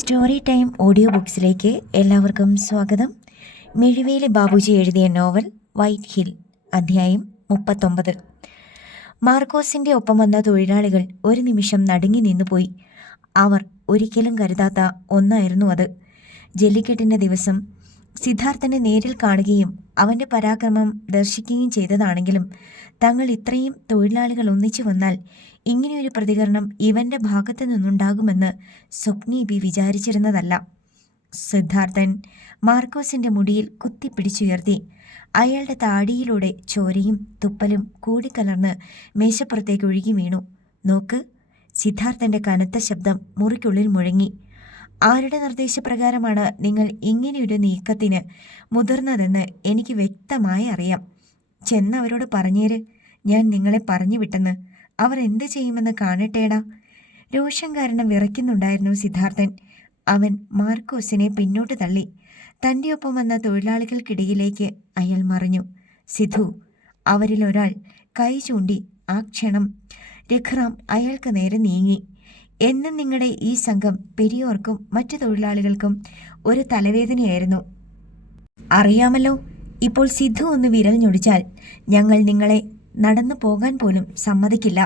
Story time audio ബുക്സിലേക്ക് എല്ലാവർക്കും സ്വാഗതം. മിഴിവേലി ബാബുജി എഴുതിയ നോവൽ വൈറ്റ് ഹിൽ, അധ്യായം 39. മാർക്കോസിൻ്റെ ഒപ്പം വന്ന തൊഴിലാളികൾ ഒരു നിമിഷം നടുങ്ങി നിന്നുപോയി. അവർ ഒരിക്കലും കരുതാത്ത ഒന്നായിരുന്നു അത്. ജല്ലിക്കെട്ടിൻ്റെ ദിവസം സിദ്ധാർത്ഥനെ നേരിൽ കാണുകയും അവൻ്റെ പരാക്രമം ദർശിക്കുകയും ചെയ്തതാണെങ്കിലും തങ്ങൾ ഇത്രയും തൊഴിലാളികൾ ഒന്നിച്ചു വന്നാൽ ഇങ്ങനെയൊരു പ്രതികരണം ഇവൻ്റെ ഭാഗത്തു നിന്നുണ്ടാകുമെന്ന് സ്വപ്നീബി വിചാരിച്ചിരുന്നതല്ല. സിദ്ധാർത്ഥൻ മാർക്കോസിൻ്റെ മുടിയിൽ കുത്തിപ്പിടിച്ചുയർത്തി. അയാളുടെ താടിയിലൂടെ ചോരയും തുപ്പലും കൂടിക്കലർന്ന് മേശപ്പുറത്തേക്ക് ഒഴുകി വീണു. നോക്ക്! സിദ്ധാർത്ഥൻ്റെ കനത്ത ശബ്ദം മുറിക്കുള്ളിൽ മുഴങ്ങി. ആരുടെ നിർദ്ദേശപ്രകാരമാണ് നിങ്ങൾ ഇങ്ങനെയൊരു നീക്കത്തിന് മുതിർന്നതെന്ന് എനിക്ക് വ്യക്തമായി അറിയാം. ചെന്നവരോട് പറഞ്ഞേര്, ഞാൻ നിങ്ങളെ പറഞ്ഞു വിട്ടെന്ന്. അവർ എന്ത് ചെയ്യുമെന്ന് കാണട്ടേടാ. രോഷം കാരണം വിറയ്ക്കുന്നുണ്ടായിരുന്നു സിദ്ധാർത്ഥൻ. അവൻ മാർക്കോസിനെ പിന്നോട്ട് തള്ളി. തൻ്റെ ഒപ്പം വന്ന തൊഴിലാളികൾക്കിടയിലേക്ക് അയാൾ മറിഞ്ഞു. സിധു! അവരിൽ ഒരാൾ കൈ ചൂണ്ടി. ആ ക്ഷണം രഘുറാം അയാൾക്ക് നേരെ നീങ്ങി. എന്നും നിങ്ങളുടെ ഈ സംഘം പെരിയോർക്കും മറ്റു തൊഴിലാളികൾക്കും ഒരു തലവേദനയായിരുന്നു. അറിയാമല്ലോ. ഇപ്പോൾ സിധു ഒന്ന് വിരൽ ഞൊടിച്ചാൽ ഞങ്ങൾ നിങ്ങളെ നടന്നു പോകാൻ പോലും സമ്മതിക്കില്ല.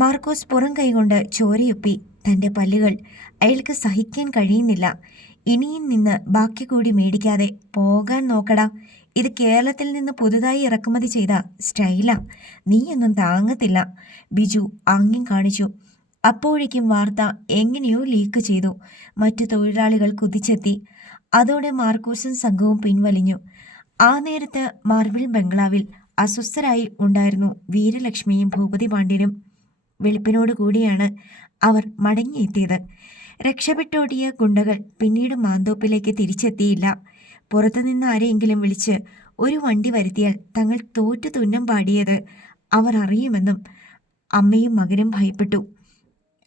മാർക്കോസ് പുറം കൈകൊണ്ട് ചോരയൊപ്പി. തൻ്റെ പല്ലുകൾ അയാൾക്ക് സഹിക്കാൻ കഴിയുന്നില്ല. ഇനിയും നിന്ന് ബാക്കി കൂടി മേടിക്കാതെ പോകാൻ നോക്കടാ. ഇത് കേരളത്തിൽ നിന്ന് പുതുതായി ഇറക്കുമതി ചെയ്ത സ്റ്റൈലാ. നീയൊന്നും താങ്ങത്തില്ല. ബിജു ആംഗ്യം കാണിച്ചു. അപ്പോഴേക്കും വാർത്ത എങ്ങനെയോ ലീക്ക് ചെയ്തു. മറ്റു തൊഴിലാളികൾ കുതിച്ചെത്തി. അതോടെ മാർക്കോസും സംഘവും പിൻവലിഞ്ഞു. ആ നേരത്ത് മാർബിൾ ബംഗ്ലാവിൽ അസ്വസ്ഥരായി ഉണ്ടായിരുന്നു വീരലക്ഷ്മിയും ഭൂപതി പാണ്ഡ്യനും. വെളുപ്പിനോടുകൂടിയാണ് അവർ മടങ്ങിയെത്തിയത്. രക്ഷപ്പെട്ടോടിയ ഗുണ്ടകൾ പിന്നീട് മാന്തോപ്പിലേക്ക് തിരിച്ചെത്തിയില്ല. പുറത്തുനിന്ന് ആരെയെങ്കിലും വിളിച്ച് ഒരു വണ്ടി വരുത്തിയാൽ തങ്ങൾ തോറ്റു തുന്നം പാടിയത് അവർ അറിയുമെന്നും അമ്മയും മകനും ഭയപ്പെട്ടു.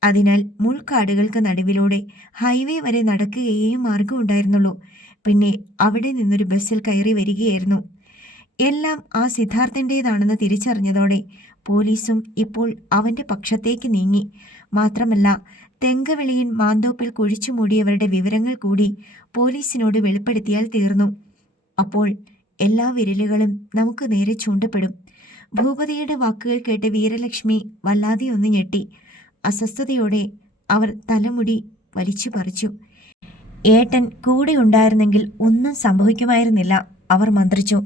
അതിനാൽ മുൾക്കാടുകൾക്ക് നടുവിലൂടെ ഹൈവേ വരെ നടക്കുകയും മാർഗമുണ്ടായിരുന്നുള്ളൂ. പിന്നെ അവിടെ നിന്നൊരു ബസ്സിൽ കയറി വരികയായിരുന്നു. എല്ലാം ആ സിദ്ധാർത്ഥൻ്റേതാണെന്ന് തിരിച്ചറിഞ്ഞതോടെ പോലീസും ഇപ്പോൾ അവൻ്റെ പക്ഷത്തേക്ക് നീങ്ങി. മാത്രമല്ല, തെങ്കവിളിയൻ മാന്തോപ്പിൽ കുഴിച്ചു മൂടിയവരുടെ വിവരങ്ങൾ കൂടി പോലീസിനോട് വെളിപ്പെടുത്തിയാൽ തീർന്നു. അപ്പോൾ എല്ലാ വിരലുകളും നമുക്ക് നേരെ ചൂണ്ടപ്പെടും. ഭൂപതിയുടെ വാക്കുകൾ കേട്ട് വീരലക്ഷ്മി വല്ലാതെ ഒന്ന് ഞെട്ടി. അസ്വസ്ഥതയോടെ അവർ തലമുടി വലിച്ചു പറിച്ചു. ഏട്ടൻ കൂടെ ഉണ്ടായിരുന്നെങ്കിൽ ഒന്നും സംഭവിക്കുമായിരുന്നില്ല, അവർ മന്ത്രിച്ചു.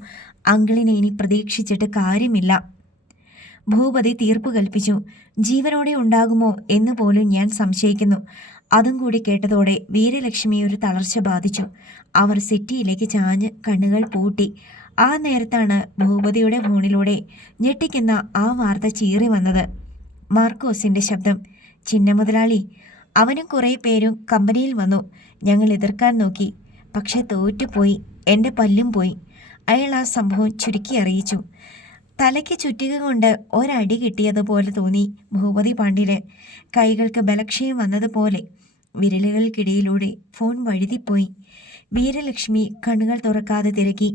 അങ്കിളിനെ ഇനി പ്രതീക്ഷിച്ചിട്ട് കാര്യമില്ല. ഭൂപതി തീർപ്പ് കൽപ്പിച്ചു. ജീവനോടെ ഉണ്ടാകുമോ എന്ന് പോലും ഞാൻ സംശയിക്കുന്നു. അതും കൂടി കേട്ടതോടെ വീരലക്ഷ്മി ഒരു തളർച്ച ബാധിച്ചു. അവർ സിറ്റിയിലേക്ക് ചാഞ്ഞ് കണ്ണുകൾ പൂട്ടി. ആ നേരത്താണ് ഭൂപതിയുടെ ഫോണിലൂടെ ഞെട്ടിക്കുന്ന ആ വാർത്ത ചീറി വന്നത്. മാർക്കോസിൻ്റെ ശബ്ദം. ചിന്നമുതലാളി, അവനും കുറേ പേരും കമ്പനിയിൽ വന്നു. ഞങ്ങൾ എതിർക്കാൻ നോക്കി, പക്ഷെ തോറ്റുപോയി. എൻ്റെ പല്ലും പോയി. അയാൾ ആ സംഭവം ചുരുക്കി അറിയിച്ചു. തലയ്ക്ക് ചുറ്റിക കൊണ്ട് ഒരടി കിട്ടിയതുപോലെ തോന്നി ഭൂപതി പാണ്ഡ്യന്. കൈകൾക്ക് ബലക്ഷയം വന്നതുപോലെ. വിരലുകൾക്കിടയിലൂടെ ഫോൺ വഴുതിപ്പോയി. വീരലക്ഷ്മി കണ്ണുകൾ തുറക്കാതെ തിരക്കി.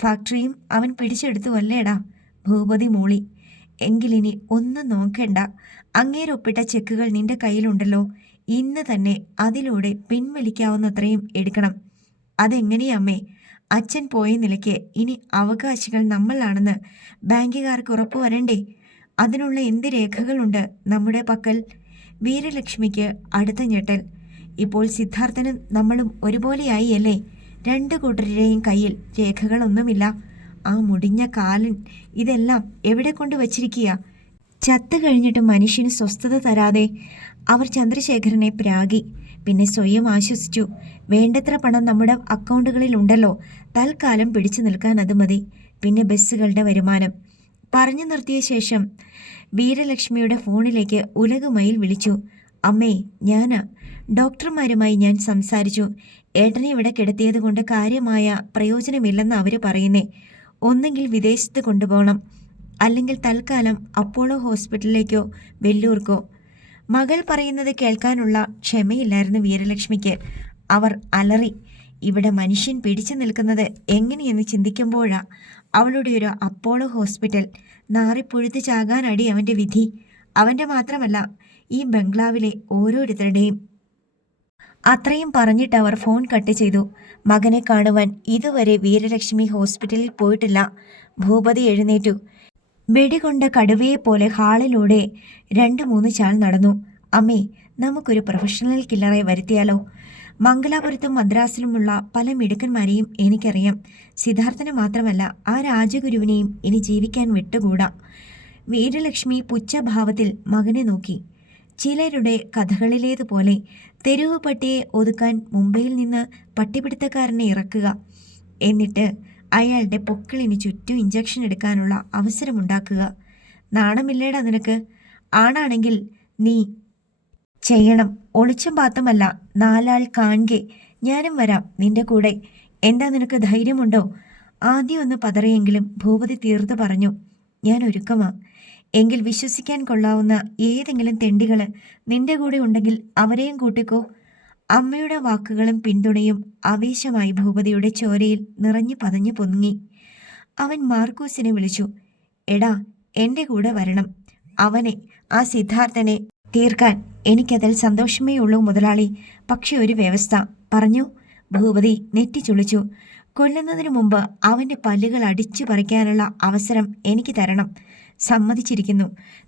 ഫാക്ടറിയും അവൻ പിടിച്ചെടുത്തു അല്ലേടാ? ഭൂപതി മൂളി. എങ്കിലിനി ഒന്നും നോക്കണ്ട. അങ്ങേരൊപ്പിട്ട ചെക്കുകൾ നിന്റെ കയ്യിലുണ്ടല്ലോ. ഇന്ന് തന്നെ അതിലൂടെ പിൻവലിക്കാവുന്നത്രയും എടുക്കണം. അതെങ്ങനെയമ്മേ? അച്ഛൻ പോയ നിലയ്ക്ക് ഇനി അവകാശികൾ നമ്മളാണെന്ന് ബാങ്കുകാർക്ക് ഉറപ്പു വരണ്ടേ? അതിനുള്ള എന്ത് രേഖകളുണ്ട് നമ്മുടെ പക്കൽ? വീരലക്ഷ്മിക്ക് അടുത്ത ഞെട്ടൽ. ഇപ്പോൾ സിദ്ധാർത്ഥനും നമ്മളും ഒരുപോലെയായി അല്ലേ? രണ്ടു കൂട്ടരുടെയും കയ്യിൽ രേഖകളൊന്നുമില്ല. ആ മുടിഞ്ഞ കാലൻ ഇതെല്ലാം എവിടെ കൊണ്ട് വച്ചിരിക്കുക? ചത്തു കഴിഞ്ഞിട്ട് മനുഷ്യന് സ്വസ്ഥത തരാതെ. അവർ ചന്ദ്രശേഖരനെ പ്രാഗി. പിന്നെ സ്വയം ആശ്വസിച്ചു. വേണ്ടത്ര പണം നമ്മുടെ അക്കൗണ്ടുകളിൽ ഉണ്ടല്ലോ. തൽക്കാലം പിടിച്ചു നിൽക്കാൻ അത് മതി. പിന്നെ ബസ്സുകളുടെ വരുമാനം. പറഞ്ഞു നിർത്തിയ ശേഷം വീരലക്ഷ്മിയുടെ ഫോണിലേക്ക് ഉലകുമയിൽ വിളിച്ചു. അമ്മേ, ഞാനാ. ഡോക്ടർമാരുമായി ഞാൻ സംസാരിച്ചു. ഏട്ടനെ ഇവിടെ കിടത്തിയത് കൊണ്ട് കാര്യമായ പ്രയോജനമില്ലെന്ന് അവർ പറയുന്നേ. ഒന്നെങ്കിൽ വിദേശത്ത് കൊണ്ടുപോകണം, അല്ലെങ്കിൽ തൽക്കാലം അപ്പോളോ ഹോസ്പിറ്റലിലേക്കോ വെല്ലൂർക്കോ. മകൾ പറയുന്നത് കേൾക്കാനുള്ള ക്ഷമയില്ലായിരുന്നു വീരലക്ഷ്മിക്ക്. അവർ അലറി. ഇവിടെ മനുഷ്യൻ പിടിച്ചു നിൽക്കുന്നത് എങ്ങനെയെന്ന് ചിന്തിക്കുമ്പോഴാ അവളുടെ ഒരു അപ്പോളോ ഹോസ്പിറ്റൽ. നാറിപ്പൊഴുത്ത് ചാകാനടി അവൻ്റെ വിധി. അവൻ്റെ മാത്രമല്ല, ഈ ബംഗ്ലാവിലെ ഓരോരുത്തരുടെയും. അത്രയും പറഞ്ഞിട്ട് അവർ ഫോൺ കട്ട് ചെയ്തു. മകനെ കാണുവാൻ ഇതുവരെ വീരലക്ഷ്മി ഹോസ്പിറ്റലിൽ പോയിട്ടില്ല. ഭൂപതി എഴുന്നേറ്റു. വെടികൊണ്ട കടുവയെപ്പോലെ ഹാളിലൂടെ 2-3 ചാൽ നടന്നു. അമ്മേ, നമുക്കൊരു പ്രൊഫഷണൽ കില്ലറെ വരുത്തിയാലോ? മംഗലാപുരത്തും മദ്രാസിലുമുള്ള പല മിടുക്കന്മാരെയും എനിക്കറിയാം. സിദ്ധാർത്ഥനെ മാത്രമല്ല, ആ രാജഗുരുവിനെയും ഇനി ജീവിക്കാൻ വിട്ടുകൂടാ. വീരലക്ഷ്മി പുച്ഛഭാവത്തിൽ മകനെ നോക്കി. ചിലരുടെ കഥകളിലേതുപോലെ തെരുവ് പട്ടിയെ ഒതുക്കാൻ മുംബൈയിൽ നിന്ന് പട്ടിപിടുത്തക്കാരനെ ഇറക്കുക, എന്നിട്ട് അയാളുടെ പൊക്കിളിന് ചുറ്റും ഇഞ്ചക്ഷൻ എടുക്കാനുള്ള അവസരമുണ്ടാക്കുക. നാണമില്ലേടാ നിനക്ക്? ആണാണെങ്കിൽ നീ ചെയ്യണം. ഒളിച്ചും പാത്തുമല്ല, 4 ആൾ കാണെ. ഞാനും വരാം നിന്റെ കൂടെ. എന്താ, നിനക്ക് ധൈര്യമുണ്ടോ? ആദ്യം ഒന്ന് പതറിയെങ്കിലും ഭൂപതി തീർത്ത് പറഞ്ഞു. ഞാൻ ഒരുക്കമാ. എങ്കിൽ വിശ്വസിക്കാൻ കൊള്ളാവുന്ന ഏതെങ്കിലും തെണ്ടികൾ നിന്റെ കൂടെ ഉണ്ടെങ്കിൽ അവരെയും കൂട്ടിക്കോ. അമ്മയുടെ വാക്കുകളും പിന്തുണയും ആവേശമായി ഭൂപതിയുടെ ചോരയിൽ നിറഞ്ഞു പതഞ്ഞു പൊങ്ങി. അവൻ മാർക്കൂസിനെ വിളിച്ചു. എടാ, എൻ്റെ കൂടെ വരണം. അവനെ, ആ സിദ്ധാർത്ഥനെ തീർക്കാൻ എനിക്കതിൽ സന്തോഷമേ ഉള്ളൂ മുതലാളി. പക്ഷെ ഒരു വ്യവസ്ഥ. പറഞ്ഞു. ഭൂപതി നെറ്റിച്ചുളിച്ചു. കൊല്ലുന്നതിനു മുമ്പ് അവൻ്റെ പല്ലുകൾ അടിച്ചു പറിക്കാനുള്ള അവസരം എനിക്ക് തരണം. സമ്മതിച്ചിരിക്കുന്നു.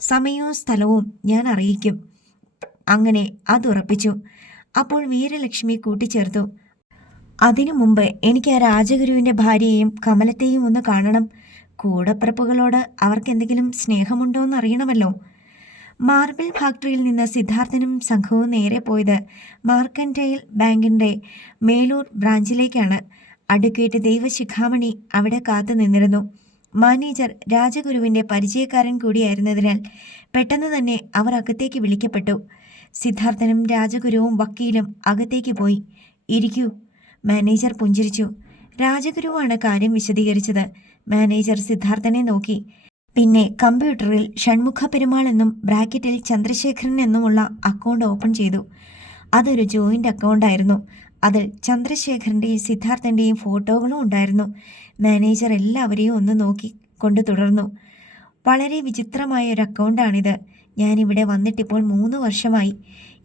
സമയവും സ്ഥലവും ഞാൻ അറിയിക്കും. അങ്ങനെ അതുറപ്പിച്ചു. അപ്പോൾ വീരലക്ഷ്മി കൂട്ടിച്ചേർത്തു. അതിനു മുമ്പ് എനിക്ക് ആ രാജഗുരുവിൻ്റെ ഭാര്യയെയും കമലത്തെയും ഒന്ന് കാണണം. കൂടപ്പിറപ്പുകളോട് അവർക്കെന്തെങ്കിലും സ്നേഹമുണ്ടോയെന്ന് അറിയണമല്ലോ. മാർബിൾ ഫാക്ടറിയിൽ നിന്ന് സിദ്ധാർത്ഥനും സംഘവും നേരെ പോയത് മാർക്കൻറ്റൈൽ ബാങ്കിൻ്റെ മേലൂർ ബ്രാഞ്ചിലേക്കാണ്. അഡ്വക്കേറ്റ് ദൈവശിഖാമണി അവിടെ കാത്തു നിന്നിരുന്നു. മാനേജർ രാജഗുരുവിൻ്റെ പരിചയക്കാരൻ കൂടിയായിരുന്നതിനാൽ പെട്ടെന്ന് തന്നെ അവർ അകത്തേക്ക് വിളിക്കപ്പെട്ടു. സിദ്ധാർത്ഥനും രാജഗുരുവും വക്കീലും അകത്തേക്ക് പോയി. ഇരിക്കൂ. മാനേജർ പുഞ്ചിരിച്ചു. രാജഗുരുവാണ് കാര്യം വിശദീകരിച്ചത്. മാനേജർ സിദ്ധാർത്ഥനെ നോക്കി. പിന്നെ കമ്പ്യൂട്ടറിൽ ഷൺമുഖ പെരുമാൾ എന്നും ബ്രാക്കറ്റിൽ ചന്ദ്രശേഖരൻ എന്നുമുള്ള അക്കൗണ്ട് ഓപ്പൺ ചെയ്തു. അതൊരു ജോയിൻ്റ് അക്കൗണ്ടായിരുന്നു. അതിൽ ചന്ദ്രശേഖരൻ്റെയും സിദ്ധാർത്ഥൻ്റെയും ഫോട്ടോകളും ഉണ്ടായിരുന്നു. മാനേജർ എല്ലാവരെയും ഒന്ന് നോക്കി കൊണ്ട് തുടർന്നു. വളരെ വിചിത്രമായ ഒരു അക്കൗണ്ടാണിത്. ഞാനിവിടെ വന്നിട്ടിപ്പോൾ 3 വർഷമായി.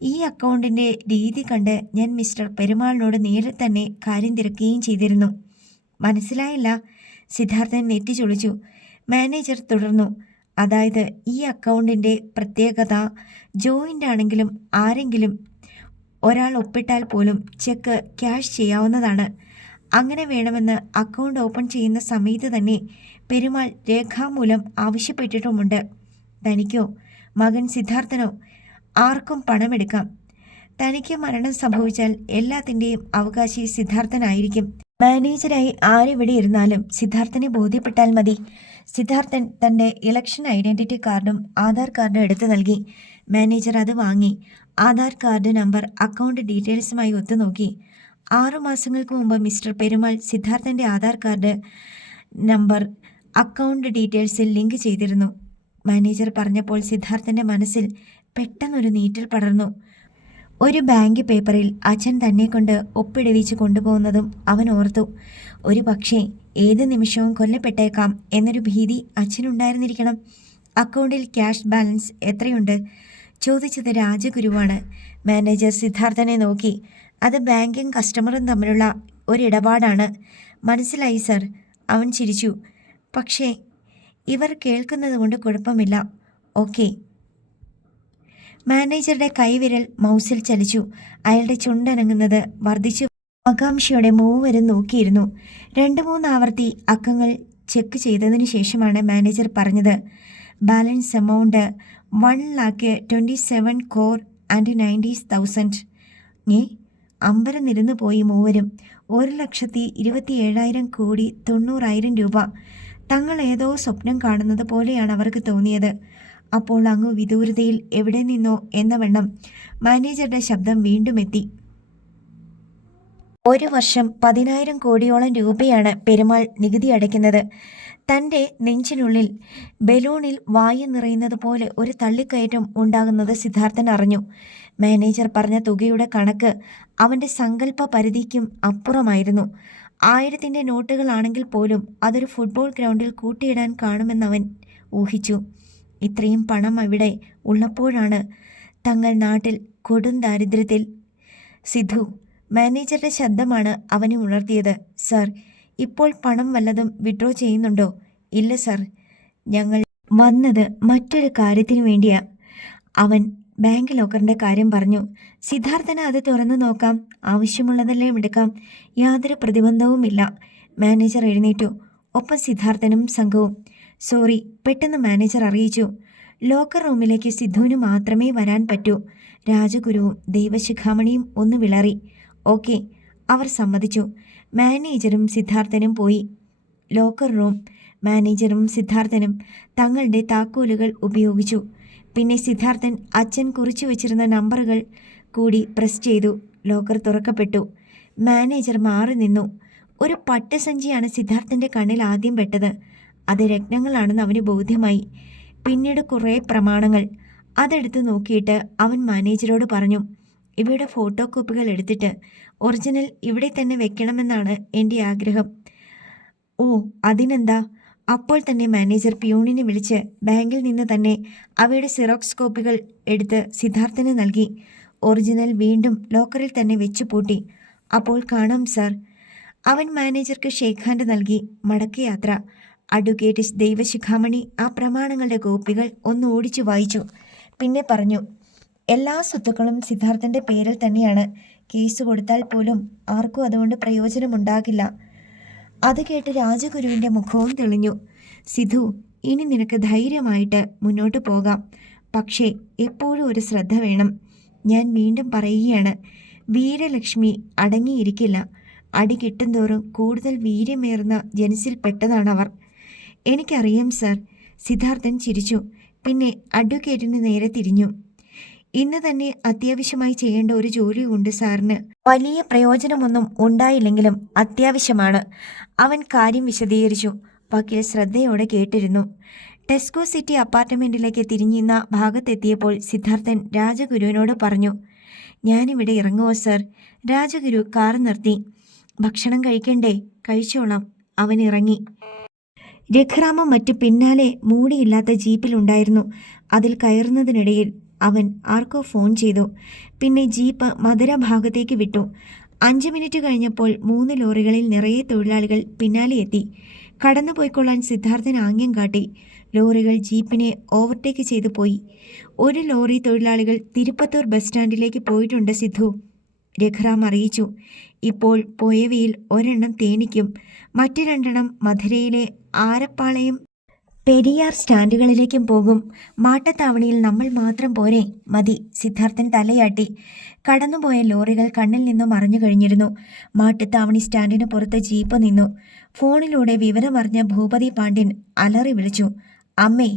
ഈ അക്കൗണ്ടിൻ്റെ രീതി കണ്ട് ഞാൻ മിസ്റ്റർ പെരുമാളിനോട് നേരിൽ തന്നെ കാര്യം തിരക്കുകയും ചെയ്തിരുന്നു. മനസ്സിലായില്ല? സിദ്ധാർത്ഥൻ നെറ്റി ചൊളിച്ചു. മാനേജർ തുടർന്നു. അതായത് ഈ അക്കൗണ്ടിൻ്റെ പ്രത്യേകത, ജോയിൻ്റ് ആണെങ്കിലും ആരെങ്കിലും ഒരാൾ ഒപ്പിട്ടാൽ പോലും ചെക്ക് ക്യാഷ് ചെയ്യാവുന്നതാണ്. അങ്ങനെ വേണമെന്ന് അക്കൗണ്ട് ഓപ്പൺ ചെയ്യുന്ന സമയത്ത് തന്നെ പെരുമാൾ രേഖാമൂലം ആവശ്യപ്പെട്ടിട്ടുമുണ്ട്. തനിക്കോ മകൻ സിദ്ധാർത്ഥനോ ആർക്കും പണമെടുക്കാം. തനിക്ക് മരണം സംഭവിച്ചാൽ എല്ലാത്തിൻ്റെയും അവകാശി സിദ്ധാർത്ഥനായിരിക്കും. മാനേജരായി ആരിവിടെ ഇരുന്നാലും സിദ്ധാർത്ഥനെ ബോധ്യപ്പെട്ടാൽ മതി. സിദ്ധാർത്ഥൻ തൻ്റെ ഇലക്ഷൻ ഐഡൻറ്റിറ്റി കാർഡും ആധാർ കാർഡും എടുത്തു നൽകി. മാനേജർ അത് വാങ്ങി. ആധാർ കാർഡ് നമ്പർ അക്കൗണ്ട് ഡീറ്റെയിൽസുമായി ഒത്തുനോക്കി. 6 മാസങ്ങൾക്ക് മുമ്പ് മിസ്റ്റർ പെരുമാൾ സിദ്ധാർത്ഥൻ്റെ ആധാർ കാർഡ് നമ്പർ അക്കൗണ്ട് ഡീറ്റെയിൽസിൽ ലിങ്ക് ചെയ്തിരുന്നു. മാനേജർ പറഞ്ഞപ്പോൾ സിദ്ധാർത്ഥൻ്റെ മനസ്സിൽ പെട്ടെന്നൊരു നീറ്റൽ പടർന്നു. ഒരു ബാങ്ക് പേപ്പറിൽ അച്ഛൻ തന്നെ കൊണ്ട് ഒപ്പിടുവിച്ച് കൊണ്ടുപോകുന്നതും അവൻ ഓർത്തു. ഒരു പക്ഷേ ഏത് നിമിഷവും കൊല്ലപ്പെട്ടേക്കാം എന്നൊരു ഭീതി അച്ഛനുണ്ടായിരുന്നിരിക്കണം. അക്കൗണ്ടിൽ ക്യാഷ് ബാലൻസ് എത്രയുണ്ട്? ചോദിച്ചത് രാജഗുരുവാണ്. മാനേജർ സിദ്ധാർത്ഥനെ നോക്കി. അത് ബാങ്കും കസ്റ്റമറും തമ്മിലുള്ള ഒരിടപാടാണ്. മനസ്സിലായി സർ. അവൻ ചിരിച്ചു. പക്ഷേ ഇവർ കേൾക്കുന്നത് കൊണ്ട് കുഴപ്പമില്ല. ഓക്കെ. മാനേജറുടെ കൈവിരൽ മൗസിൽ ചലിച്ചു. അയാളുടെ ചുണ്ടനങ്ങുന്നത് വർദ്ധിച്ചു. ആകാംക്ഷയോടെ മൂവരും നോക്കിയിരുന്നു. 2-3 ആവർത്തി അക്കങ്ങൾ ചെക്ക് ചെയ്തതിനു ശേഷമാണ് മാനേജർ പറഞ്ഞത്. Balance amount 1,27 crore and 90,000. അമ്പരന്നിരുന്നു പോയി മൂവരും. 1,27,000 കോടി 90,000 രൂപ. തങ്ങൾ ഏതോ സ്വപ്നം കാണുന്നത് പോലെയാണ് അവർക്ക് തോന്നിയത്. അപ്പോൾ അങ്ങ് വിദൂരതയിൽ എവിടെ നിന്നോ എന്ന വണ്ണം മാനേജറുടെ ശബ്ദം വീണ്ടും എത്തി. 1 വർഷം 10,000 കോടിയോളം രൂപയാണ് പെരുമാൾ നികുതി അടയ്ക്കുന്നത്. തൻ്റെ നെഞ്ചിനുള്ളിൽ ബലൂണിൽ വായു നിറയുന്നത് പോലെ ഒരു തള്ളിക്കയറ്റം ഉണ്ടാകുന്നത് സിദ്ധാർത്ഥൻ അറിഞ്ഞു. മാനേജർ പറഞ്ഞ തുകയുടെ കണക്ക് അവൻ്റെ സങ്കല്പ പരിധിക്കും അപ്പുറമായിരുന്നു. 1000-ൻ്റെ നോട്ടുകളാണെങ്കിൽ പോലും അതൊരു ഫുട്ബോൾ ഗ്രൗണ്ടിൽ കൂട്ടിയിടാൻ കാണുമെന്നവൻ ഊഹിച്ചു. ഇത്രയും പണം അവിടെ ഉള്ളപ്പോഴാണ് തങ്ങൾ നാട്ടിൽ കൊടും ദാരിദ്ര്യത്തിൽ സിദ്ധു, മാനേജറുടെ ശബ്ദമാണ് അവനെ ഉണർത്തിയത്. സർ, ഇപ്പോൾ പണം വല്ലതും വിഡ്രോ ചെയ്യുന്നുണ്ടോ? ഇല്ല സർ, ഞങ്ങൾ വന്നത് മറ്റൊരു കാര്യത്തിന് വേണ്ടിയാ. അവൻ ബാങ്ക് ലോക്കറിൻ്റെ കാര്യം പറഞ്ഞു. സിദ്ധാർത്ഥന് അത് തുറന്നു നോക്കാം, ആവശ്യമുള്ളതെല്ലാം എടുക്കാം, യാതൊരു പ്രതിബന്ധവുമില്ല. മാനേജർ എഴുന്നേറ്റു. ഒപ്പം സിദ്ധാർത്ഥനും സംഘവും. സോറി, പെട്ടെന്ന് മാനേജർ അറിയിച്ചു. ലോക്കർ റൂമിലേക്ക് സിദ്ധുവിന് മാത്രമേ വരാൻ പറ്റൂ. രാജഗുരുവും ദൈവശിഖാമണിയും ഒന്ന് വിളറി. ഓക്കെ, അവർ സമ്മതിച്ചു. മാനേജരും സിദ്ധാർത്ഥനും പോയി. Locker room. മാനേജറും സിദ്ധാർത്ഥനും തങ്ങളുടെ താക്കോലുകൾ ഉപയോഗിച്ചു. പിന്നെ സിദ്ധാർത്ഥൻ അച്ഛൻ കുറിച്ചു വച്ചിരുന്ന നമ്പറുകൾ കൂടി പ്രസ് ചെയ്തു. ലോക്കർ തുറക്കപ്പെട്ടു. മാനേജർ മാറി നിന്നു. ഒരു പട്ടുസഞ്ചിയാണ് സിദ്ധാർത്ഥൻ്റെ കണ്ണിൽ ആദ്യം പെട്ടത്. അത് രത്നങ്ങളാണെന്ന് അവന് ബോധ്യമായി. പിന്നീട് കുറേ പ്രമാണങ്ങൾ. അതെടുത്ത് നോക്കിയിട്ട് അവൻ മാനേജരോട് പറഞ്ഞു, ഇവയുടെ ഫോട്ടോ കോപ്പികൾ എടുത്തിട്ട് ഒറിജിനൽ ഇവിടെ തന്നെ വെക്കണമെന്നാണ് എൻ്റെ ആഗ്രഹം. ഓ, അതിനെന്താ? അപ്പോൾ തന്നെ മാനേജർ പ്യൂണിനെ വിളിച്ച് ബാങ്കിൽ നിന്ന് തന്നെ അവയുടെ സിറോക്സ് കോപ്പികൾ എടുത്ത് സിദ്ധാർത്ഥന് നൽകി. ഒറിജിനൽ വീണ്ടും ലോക്കറിൽ തന്നെ വെച്ചു പൂട്ടി. അപ്പോൾ കാണാം സാർ. അവൻ മാനേജർക്ക് ഷേക്ക് ഹാൻഡ് നൽകി. മടക്കയാത്ര. അഡ്വക്കേറ്റ് ദൈവശിഖാമണി ആ പ്രമാണങ്ങളുടെ കോപ്പികൾ ഒന്ന് ഓടിച്ചു വായിച്ചു. പിന്നെ പറഞ്ഞു, എല്ലാ സ്വത്തുക്കളും സിദ്ധാർത്ഥൻ്റെ പേരിൽ തന്നെയാണ്. കേസ് കൊടുത്താൽ പോലും ആർക്കും അതുകൊണ്ട് പ്രയോജനമുണ്ടാകില്ല. അത് കേട്ട് രാജഗുരുവിൻ്റെ മുഖവും തെളിഞ്ഞു. സിദ്ധു, ഇനി നിനക്ക് ധൈര്യമായിട്ട് മുന്നോട്ട് പോകാം. പക്ഷേ എപ്പോഴും ഒരു ശ്രദ്ധ വേണം. ഞാൻ വീണ്ടും പറയുകയാണ്, വീരലക്ഷ്മി അടങ്ങിയിരിക്കില്ല. അടി കിട്ടുന്തോറും കൂടുതൽ വീര്യമേറുന്ന ജനസിൽപ്പെട്ടതാണവർ. എനിക്കറിയാം സർ. സിദ്ധാർത്ഥൻ ചിരിച്ചു. പിന്നെ അഡ്വക്കേറ്റിന് നേരെ തിരിഞ്ഞു. ഇന്ന് തന്നെ അത്യാവശ്യമായി ചെയ്യേണ്ട ഒരു ജോലിയുണ്ട് സാറിന്. വലിയ പ്രയോജനമൊന്നും ഉണ്ടായില്ലെങ്കിലും അത്യാവശ്യമാണ്. അവൻ കാര്യം വിശദീകരിച്ചു. വക്കീൽ ശ്രദ്ധയോടെ കേട്ടിരുന്നു. ടെസ്കോ സിറ്റി അപ്പാർട്ട്മെൻറ്റിലേക്ക് തിരിഞ്ഞിരുന്ന ഭാഗത്തെത്തിയപ്പോൾ സിദ്ധാർത്ഥൻ രാജഗുരുവിനോട് പറഞ്ഞു, ഞാനിവിടെ ഇറങ്ങുമോ സർ? രാജഗുരു കാർ നിർത്തി. ഭക്ഷണം കഴിക്കണ്ടേ? കഴിച്ചോളാം. അവൻ ഇറങ്ങി. രഘുറാമും മറ്റു പിന്നാലെ മൂടിയില്ലാത്ത ജീപ്പിലുണ്ടായിരുന്നു. അതിൽ കയറുന്നതിനിടയിൽ അവൻ ആർക്കോ ഫോൺ ചെയ്തു. പിന്നെ ജീപ്പ് മധുര ഭാഗത്തേക്ക് വിട്ടു. 5 മിനിറ്റ് കഴിഞ്ഞപ്പോൾ 3 ലോറികളിൽ നിറയെ തൊഴിലാളികൾ പിന്നാലെ എത്തി. കടന്നുപോയിക്കൊള്ളാൻ സിദ്ധാർത്ഥൻ ആംഗ്യം കാട്ടി. ലോറികൾ ജീപ്പിനെ ഓവർടേക്ക് ചെയ്തു പോയി. ഒരു ലോറി തൊഴിലാളികൾ തിരുപ്പത്തൂർ ബസ് സ്റ്റാൻഡിലേക്ക് പോയിട്ടുണ്ട് സിദ്ധു, രഘുറാം അറിയിച്ചു. ഇപ്പോൾ പോയവയിൽ ഒരെണ്ണം തേനിക്കും, മറ്റു 2 മധുരയിലെ ആരപ്പാളയം പെരിയാർ സ്റ്റാൻഡുകളിലേക്കും പോകും. മാട്ടത്താവണിയിൽ നമ്മൾ മാത്രം പോരെ? മതി. സിദ്ധാർത്ഥൻ തലയാട്ടി. കടന്നുപോയ ലോറികൾ കണ്ണിൽ നിന്നും മറഞ്ഞു കഴിഞ്ഞിരുന്നു. മാട്ടത്താവണി സ്റ്റാൻഡിന് പുറത്ത് ജീപ്പ് നിന്നു. ഫോണിലൂടെ വിവരമറിഞ്ഞ ഭൂപതി പാണ്ഡ്യൻ അലറി വിളിച്ചു, അമ്മേ!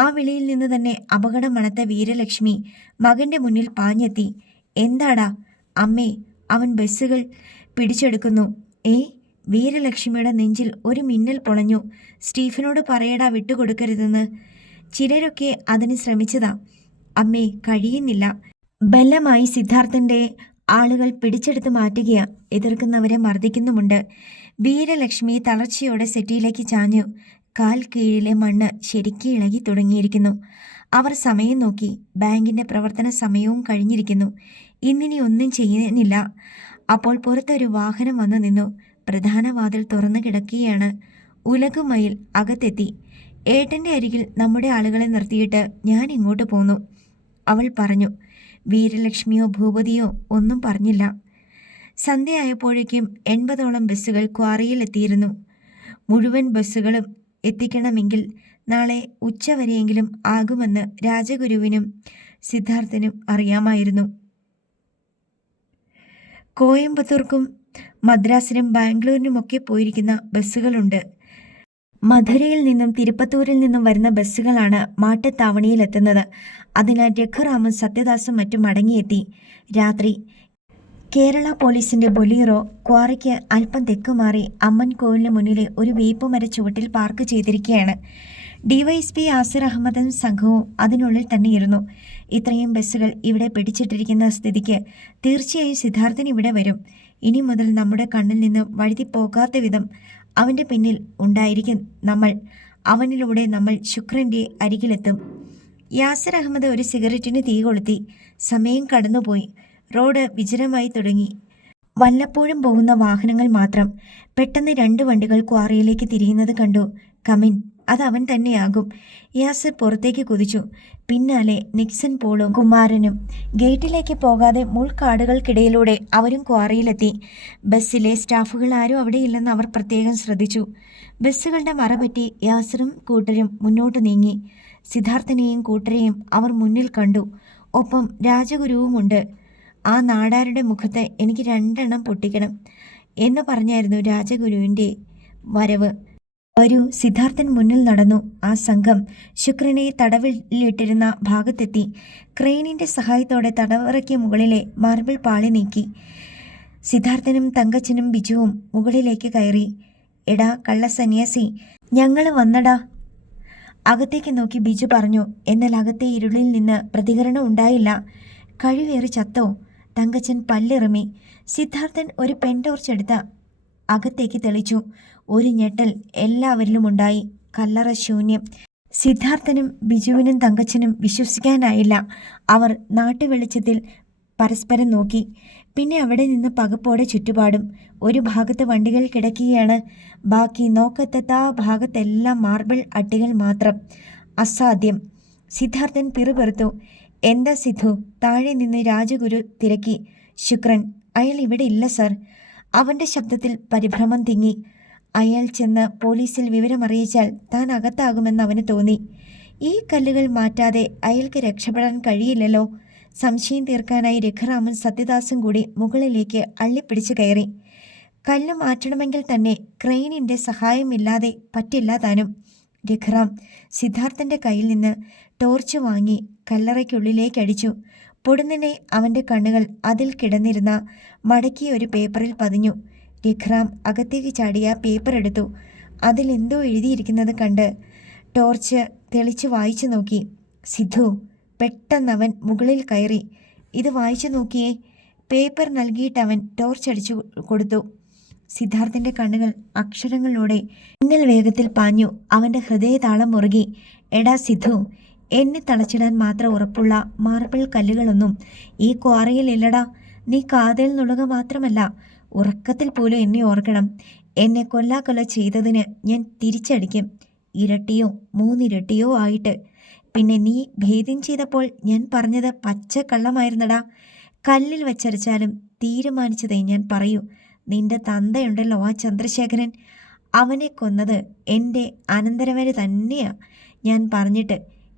ആ വിളിയിൽ നിന്ന് തന്നെ അപകടം മണത്ത വീരലക്ഷ്മി മകന്റെ മുന്നിൽ പാഞ്ഞെത്തി. എന്താടാ അമ്മേ? അവൻ ബസ്സുകൾ പിടിച്ചെടുക്കുന്നു. വീരലക്ഷ്മിയുടെ നെഞ്ചിൽ ഒരു മിന്നൽ പൊളഞ്ഞു. സ്റ്റീഫനോട് പറയടാ വിട്ടുകൊടുക്കരുതെന്ന്. ചിലരൊക്കെ അതിന് ശ്രമിച്ചതാ അമ്മേ, കഴിയുന്നില്ല. ബലമായി സിദ്ധാർത്ഥൻ്റെ ആളുകൾ പിടിച്ചെടുത്ത് മാറ്റുകയാ. എതിർക്കുന്നവരെ മർദ്ദിക്കുന്നുമുണ്ട്. വീരലക്ഷ്മി തളർച്ചയോടെ സെറ്റിയിലേക്ക് ചാഞ്ഞു. കാൽ കീഴിലെ മണ്ണ് ശരിക്കും ഇളകി തുടങ്ങിയിരിക്കുന്നു. അവർ സമയം നോക്കി. ബാങ്കിൻ്റെ പ്രവർത്തന സമയവും കഴിഞ്ഞിരിക്കുന്നു. ഇന്നിനി ഒന്നും ചെയ്യാനില്ല. അപ്പോൾ പുറത്തൊരു വാഹനം വന്നു നിന്നു. പ്രധാന വാതിൽ തുറന്നു കിടക്കുകയാണ്. ഉലകുമയിൽ അകത്തെത്തി. ഏട്ടൻ്റെ അരികിൽ നമ്മുടെ ആളുകളെ നിർത്തിയിട്ട് ഞാൻ ഇങ്ങോട്ട് പോന്നു, അവൾ പറഞ്ഞു. വീരലക്ഷ്മിയോ ഭൂപതിയോ ഒന്നും പറഞ്ഞില്ല. സന്ധ്യയായപ്പോഴേക്കും 80ഓളം ബസ്സുകൾ ക്വാറിയിൽ എത്തിയിരുന്നു. മുഴുവൻ ബസ്സുകളും എത്തിക്കണമെങ്കിൽ നാളെ ഉച്ചവരെയെങ്കിലും ആകുമെന്ന് രാജഗുരുവിനും സിദ്ധാർത്ഥനും അറിയാമായിരുന്നു. കോയമ്പത്തൂർക്കും മദ്രാസിനും ബാംഗ്ലൂരിനുമൊക്കെ പോയിരിക്കുന്ന ബസ്സുകളുണ്ട്. മധുരയിൽ നിന്നും തിരുപ്പത്തൂരിൽ നിന്നും വരുന്ന ബസ്സുകളാണ് മാട്ടത്താവണിയിലെത്തുന്നത്. അതിനാൽ രഘുറാമും സത്യദാസും മറ്റും മടങ്ങിയെത്തി. രാത്രി കേരള പോലീസിന്റെ ബൊലീറോ ക്വാറിക്ക് അല്പം തെക്കുമാറി അമ്മൻ കോവിലിന് മുന്നിലെ ഒരു വേപ്പുമര ചുവട്ടിൽ പാർക്ക് ചെയ്തിരിക്കുകയാണ്. ഡിവൈഎസ്പി ആസിർ അഹമ്മദും സംഘവും അതിനുള്ളിൽ തന്നെയിരുന്നു. ഇത്രയും ബസ്സുകൾ ഇവിടെ പിടിച്ചിട്ടിരിക്കുന്ന സ്ഥിതിക്ക് തീർച്ചയായും സിദ്ധാർത്ഥൻ ഇവിടെ വരും. ഇനി മുതൽ നമ്മുടെ കണ്ണിൽ നിന്ന് വഴുതി പോകാത്ത വിധം അവൻ്റെ പിന്നിൽ ഉണ്ടായിരിക്കും നമ്മൾ. അവനിലൂടെ നമ്മൾ ശുക്രൻ്റെ അരികിലെത്തും. യാസിർ അഹമ്മദ് ഒരു സിഗരറ്റിന് തീ കൊളുത്തി. സമയം കടന്നുപോയി. റോഡ് വിജനമായി തുടങ്ങി. വല്ലപ്പോഴും പോകുന്ന വാഹനങ്ങൾ മാത്രം. പെട്ടെന്ന് 2 വണ്ടികൾ ക്വാറിയിലേക്ക് തിരിയുന്നത് കണ്ടു. കമിൻ, അത് അവൻ തന്നെയാകും. യാസിർ പുറത്തേക്ക് കുതിച്ചു. പിന്നാലെ നിക്സൺ പോളും കുമാരനും. ഗേറ്റിലേക്ക് പോകാതെ മുൾക്കാടുകൾക്കിടയിലൂടെ അവരും ക്വാറിയിലെത്തി. ബസ്സിലെ സ്റ്റാഫുകൾ ആരും അവിടെയില്ലെന്ന് അവർ പ്രത്യേകം ശ്രദ്ധിച്ചു. ബസ്സുകളുടെ മറപറ്റി യാസിറും കൂട്ടരും മുന്നോട്ട് നീങ്ങി. സിദ്ധാർത്ഥനെയും കൂട്ടരെയും അവർ മുന്നിൽ കണ്ടു. ഒപ്പം രാജഗുരുവുമുണ്ട്. ആ നാടാരുടെ മുഖത്ത് എനിക്ക് 2 എണ്ണം പൊട്ടിക്കണം എന്ന് പറഞ്ഞായിരുന്നു രാജഗുരുവിൻ്റെ വരവ്. വരൂ. സിദ്ധാർത്ഥൻ മുന്നിൽ നടന്നു. ആ സംഘം ശുക്രനെ തടവിലിട്ടിരുന്ന ഭാഗത്തെത്തി. ക്രെയിനിൻ്റെ സഹായത്തോടെ തടവറയ്ക്ക് മുകളിലെ മാർബിൾ പാളി നീക്കി. സിദ്ധാർത്ഥനും തങ്കച്ചനും ബിജുവും മുകളിലേക്ക് കയറി. എടാ കള്ള സന്യാസി, ഞങ്ങൾ വന്നടാ, അകത്തേക്ക് നോക്കി ബിജു പറഞ്ഞു. എന്നാൽ അകത്തെ ഇരുളിൽ നിന്ന് പ്രതികരണം ഉണ്ടായില്ല. കഴിവേറി ചത്തോ? തങ്കച്ചൻ പല്ലിറമി. സിദ്ധാർത്ഥൻ ഒരു പെൻടോർച്ച് എടുത്ത് അകത്തേക്ക് തെളിച്ചു. ഒരു ഞെട്ടൽ എല്ലാവരിലും ഉണ്ടായി. കല്ലറ ശൂന്യം. സിദ്ധാർത്ഥനും ബിജുവിനും തങ്കച്ചനും വിശ്വസിക്കാനായില്ല. അവർ നാട്ടുവെളിച്ചത്തിൽ പരസ്പരം നോക്കി. പിന്നെ അവിടെ നിന്ന് പകപ്പോടെ ചുറ്റുപാടും. ഒരു ഭാഗത്ത് വണ്ടികൾ കിടക്കുകയാണ്. ബാക്കി നോക്കത്തെത്താ ഭാഗത്തെല്ലാം മാർബിൾ അട്ടികൾ മാത്രം. അസാധ്യം. സിദ്ധാർത്ഥൻ പിറുപിറുത്തു. എന്താ സിദ്ധു? താഴെ നിന്ന് രാജഗുരു തിരക്കി. ശുക്രൻ, അയാൾ ഇവിടെ ഇല്ല സർ. അവൻ്റെ ശബ്ദത്തിൽ പരിഭ്രമം തിങ്ങി. അയാൾ ചെന്ന് പോലീസിൽ വിവരമറിയിച്ചാൽ താൻ അകത്താകുമെന്ന് അവന് തോന്നി. ഈ കല്ലുകൾ മാറ്റാതെ അയാൾക്ക് രക്ഷപ്പെടാൻ കഴിയില്ലല്ലോ. സംശയം തീർക്കാനായി രഘുറാമും സത്യദാസും കൂടി മുകളിലേക്ക് അള്ളിപ്പിടിച്ചു കയറി. കല്ല് മാറ്റണമെങ്കിൽ തന്നെ ക്രെയിനിൻ്റെ സഹായമില്ലാതെ പറ്റില്ല താനും. രഘുറാം സിദ്ധാർത്ഥൻ്റെ കയ്യിൽ നിന്ന് ടോർച്ച് വാങ്ങി കല്ലറയ്ക്കുള്ളിലേക്കടിച്ചു. പൊടുന്നനെ അവൻ്റെ കണ്ണുകൾ അതിൽ കിടന്നിരുന്ന മടക്കിയ ഒരു പേപ്പറിൽ പതിഞ്ഞു. രഘുറാം അകത്തേക്ക് ചാടിയ പേപ്പർ എടുത്തു. അതിലെന്തോ എഴുതിയിരിക്കുന്നത് കണ്ട് ടോർച്ച് തെളിച്ച് വായിച്ചു നോക്കി. സിദ്ധു, പെട്ടെന്നവൻ മുകളിൽ കയറി. ഇത് വായിച്ചു നോക്കിയേ. പേപ്പർ നൽകിയിട്ടവൻ ടോർച്ച് അടിച്ചു കൊടുത്തു. സിദ്ധാർത്ഥൻ്റെ കണ്ണുകൾ അക്ഷരങ്ങളിലൂടെ മിന്നൽ വേഗത്തിൽ പാഞ്ഞു. അവൻ്റെ ഹൃദയതാളം മുറുകി. എടാ സിദ്ധു, എന്നെ തളച്ചിടാൻ മാത്രം ഉറപ്പുള്ള മാർബിൾ കല്ലുകളൊന്നും ഈ ക്വാറിയിലില്ലടാ. നീ കാതിൽ നുളുക മാത്രമല്ല, ഉറക്കത്തിൽ പോലും എന്നെ ഓർക്കണം. എന്നെ കൊല്ലാക്കൊല ചെയ്തതിന് ഞാൻ തിരിച്ചടിക്കും. ഇരട്ടിയോ 3 ഇരട്ടിയോ ആയിട്ട്. പിന്നെ നീ ഭേദ്യം ചെയ്തപ്പോൾ ഞാൻ പറഞ്ഞത് പച്ച കള്ളമായിരുന്നടാ. കല്ലിൽ വച്ചരച്ചാലും തീരുമാനിച്ചതേ ഞാൻ പറയൂ. നിന്റെ തന്തയുണ്ടല്ലോ ആ ചന്ദ്രശേഖരൻ, അവനെ കൊന്നത് എൻ്റെ അനന്തരവര് തന്നെയാ. ഞാൻ പറഞ്ഞിട്ട്